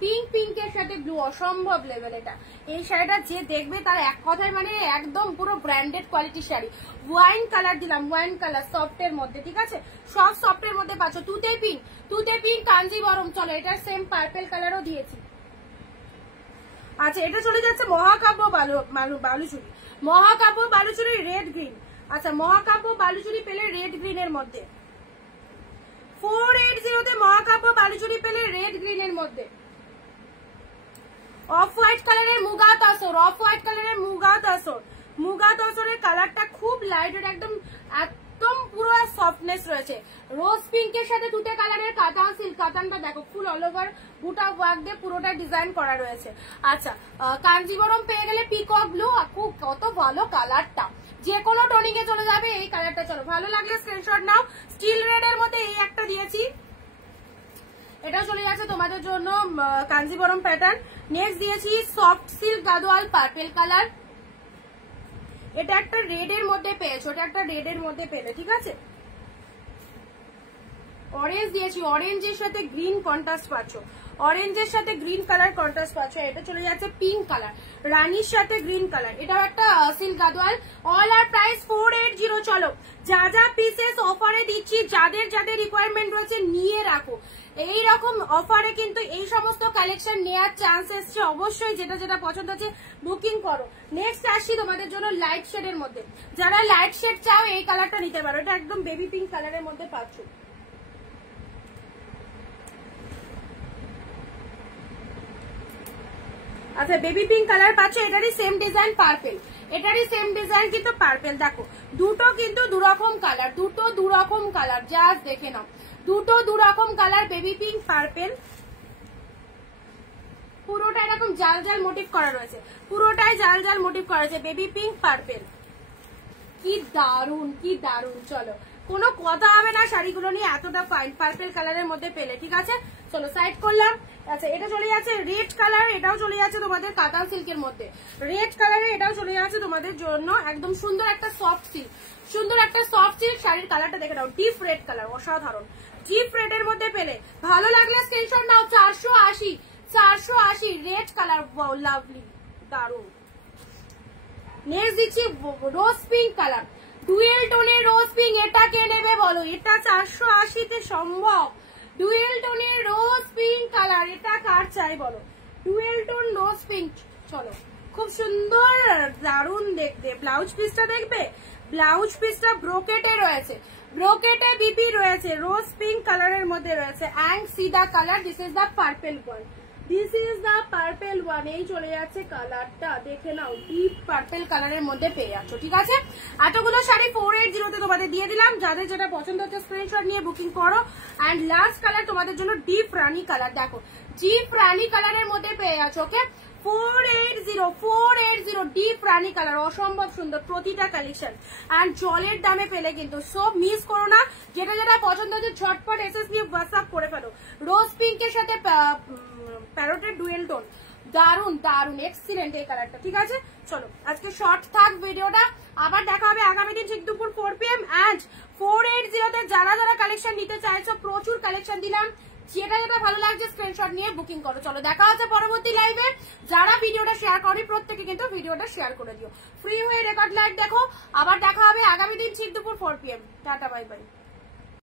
পিঙ্ক, পিঙ্কের সাথে ব্লু, অসম্ভব লেভেল এটা। এই শাড়িটা যে দেখবে তার এক কথায় মানে একদম পুরো ব্র্যান্ডেড কোয়ালিটির শাড়ি। ওয়াইন কালার দিলাম, ওয়াইন কালার সফটের মধ্যে, ঠিক আছে, সব সফটের মধ্যে পাচ্ছ। তুতে পিঙ্ক, তুতে পিঙ্ক কাঞ্জিবরম, চলো এটার সেম পার্পেল কালারও দিয়েছি। আচ্ছা এটা চলে যাচ্ছে মহাকাব্য বালুচুরি, মহাকাব্য বালুচুরি রেড গ্রিন। আচ্ছা মহাকাব্য বালুচুরি পেলে রেড গ্রিনের মধ্যে, 480 তে মহাকাব্য বালুচুরি পেলে রেড গ্রিনের মধ্যে। অফ হোয়াইট কালারের মুগা তসর, অফ হোয়াইট কালারের মুগা তসর, মুগা তসরের কালারটা খুব লাইট, একদম একদম পুরো সফটনেস রয়েছে। রোজ পিঙ্কের সাথে তুতে কালারের কাতান সিল্ক, কাতানটা দেখো ফুল অল ওভার বুটা ওয়ার্ক দিয়ে পুরোটা ডিজাইন করা রয়েছে। আচ্ছা কাঞ্জিবরম পেয়ে গেলে পিকক ব্লু, খুব কত ভালো কালারটা, যে কোনো টোনিং এ চলে যাবে এই কালারটা। চলো ভালো লাগলে স্ক্রিনশট নাও। স্টিল রেড এর মধ্যে এই একটা দিয়েছি, এটাও চলে যাচ্ছে তোমাদের জন্য কাঞ্জিবরম প্যাটার্ন। নেক্সট দিয়েছি soft silk Gadwal purple colour, এটা একটা রেড এর মধ্যে পেয়েছো, এটা একটা রেড এর মধ্যে পেলে, ঠিক আছে। অরেঞ্জ দিয়েছি, অরেঞ্জের সাথে গ্রিন কন্ট্রাস্ট পাচ্ছ, অরেঞ্জের সাথে গ্রিন কালার কন্ট্রাস্ট পাচ্ছ। এটা চলে যাচ্ছে পিঙ্ক কালার, রানির সাথে গ্রিন কালার, এটাও একটা সিল্ক গাদোয়াল। অল আর প্রাইস 480। চলো যা যা পিসেস অফারে দিচ্ছি, যাদের যাদের রিকোয়ারমেন্ট রয়েছে নিয়ে রাখো। এই রকম অফারে কিন্তু এই সমস্ত কালেকশন নেওয়ার চান্স এসছে, অবশ্যই যেটা যেটা পছন্দ আছে বুকিং করো। নেক্সট আসছি তোমাদের জন্য লাইট শেডের মধ্যে, যারা লাইট শেড চাও এই কালারটা নিতে পারো, এটা একদম বেবি পিঙ্ক কালারের মধ্যে পাচ্ছ। আচ্ছা বেবি পিঙ্ক কালার পাচ্ছ, এটারই সেম ডিজাইন পার্পেল, এটারই সেম ডিজাইন কিন্তু পার্পেল। দেখো দুটো কিন্তু দুরকম কালার, দুটো দুরকম কালার, জাস্ট দেখে নাও, দুটো দুরকম কালার, বেবি পিঙ্ক পার্পেল। পুরোটা এরকম জাল জাল মোটিভ করা রয়েছে, পুরোটাই জাল জাল মোটিভ করা রয়েছে, বেবি পিঙ্ক পার্পেল। কি দারুন, কি দারুন। চলো কোনো কথা হবে না শাড়িগুলো নিয়ে, এতটা ফাইন পার্পেল কালারের মধ্যে পেলে। ঠিক আছে, চলো সাইড করলাম। আচ্ছা এটা চলে যাচ্ছে রেড কালার, এটাও চলে যাচ্ছে তোমাদের কাতান সিল্কের মধ্যে, রেড কালারে এটাও চলে যাচ্ছে তোমাদের জন্য একদম সুন্দর একটা সফট সিল্ক, সুন্দর একটা সফট সিল্ক। শাড়ির কালারটা দেখে নাও, ডিপ রেড কালার, অসাধারণ। ডিপ রেড এর মধ্যে পেলে, ভালো লাগলে স্ক্রিনশট নাও। 480, 480 রেড কালার, লাভলি, দারুন। নেক্সট দিচ্ছি রোজ পিঙ্ক কালার, ডুয়েল টোনের রোজ পিঙ্ক। এটা কে নেবে বলো? এটা 480-তে সম্ভব। ডুয়েল টোনের রোজ পিঙ্ক কালার, এটা কার চাই বলো? ডুয়েল টোন রোজ পিঙ্ক। চলো খুব সুন্দর, দারুন দেখতে। ব্লাউজ পিসটা দেখবে, ব্লাউজ পিসটা ব্রোকেটে রয়েছে, ব্রোকেটে বিপি রয়েছে, রোজ পিঙ্ক কালারের মধ্যে রয়েছে। And see the colour, this is the purple one, this is the purple one. এই চলে যাচ্ছে কালারটা, দেখে নাও, ডিপ পার্পেল কালারের মধ্যে পেয়ে যাচ্ছ। ঠিক আছে, এতগুলো শাড়ি 480-তে তোমাদের দিয়ে দিলাম। যাদের যেটা পছন্দ হচ্ছে স্ক্রিনশট নিয়ে বুকিং করো। অ্যান্ড লাস্ট কালার তোমাদের জন্য ডিপ রানী কালার, দেখো ডিপ রানী কালারের মধ্যে পেয়ে যাচ্ছ। ওকে, 480 ডিপ রানী কালার, অসম্ভব সুন্দর প্রতিটা কালেকশন। অ্যান্ড জলের দামে পেলে কিন্তু, সব মিস করো না। যেটা যেটা পছন্দ হচ্ছে ঝটপট এসএস নিয়ে হোয়াটসঅ্যাপ করে ফেলো। রোজ পিঙ্কের সাথে প্যারোটের ডুয়েল টোন, দারুন দারুন, এক্সিলেন্ট এই কালারটা। ঠিক আছে, চলো আজকে শর্ট থাক ভিডিওটা, আবার দেখা হবে আগামী দিন ঠিক দুপুর 4 PM। অ্যান্ড 480-তে যারা যারা কালেকশন নিতে চাইছো, প্রচুর কালেকশন দিলাম, যেটা যেটা ভালো লাগছে স্ক্রিনশট নিয়ে বুকিং করো। চলো দেখা হচ্ছে পরবর্তী লাইভে। যারা ভিডিওটা শেয়ার করি প্রত্যেকে কিন্তু ভিডিওটা শেয়ার করে দিও, ফ্রি হয়ে রেকর্ড লাইভ দেখো। আবার দেখা হবে আগামী দিন ঠিক দুপুর 4 PM। Tata, bye bye.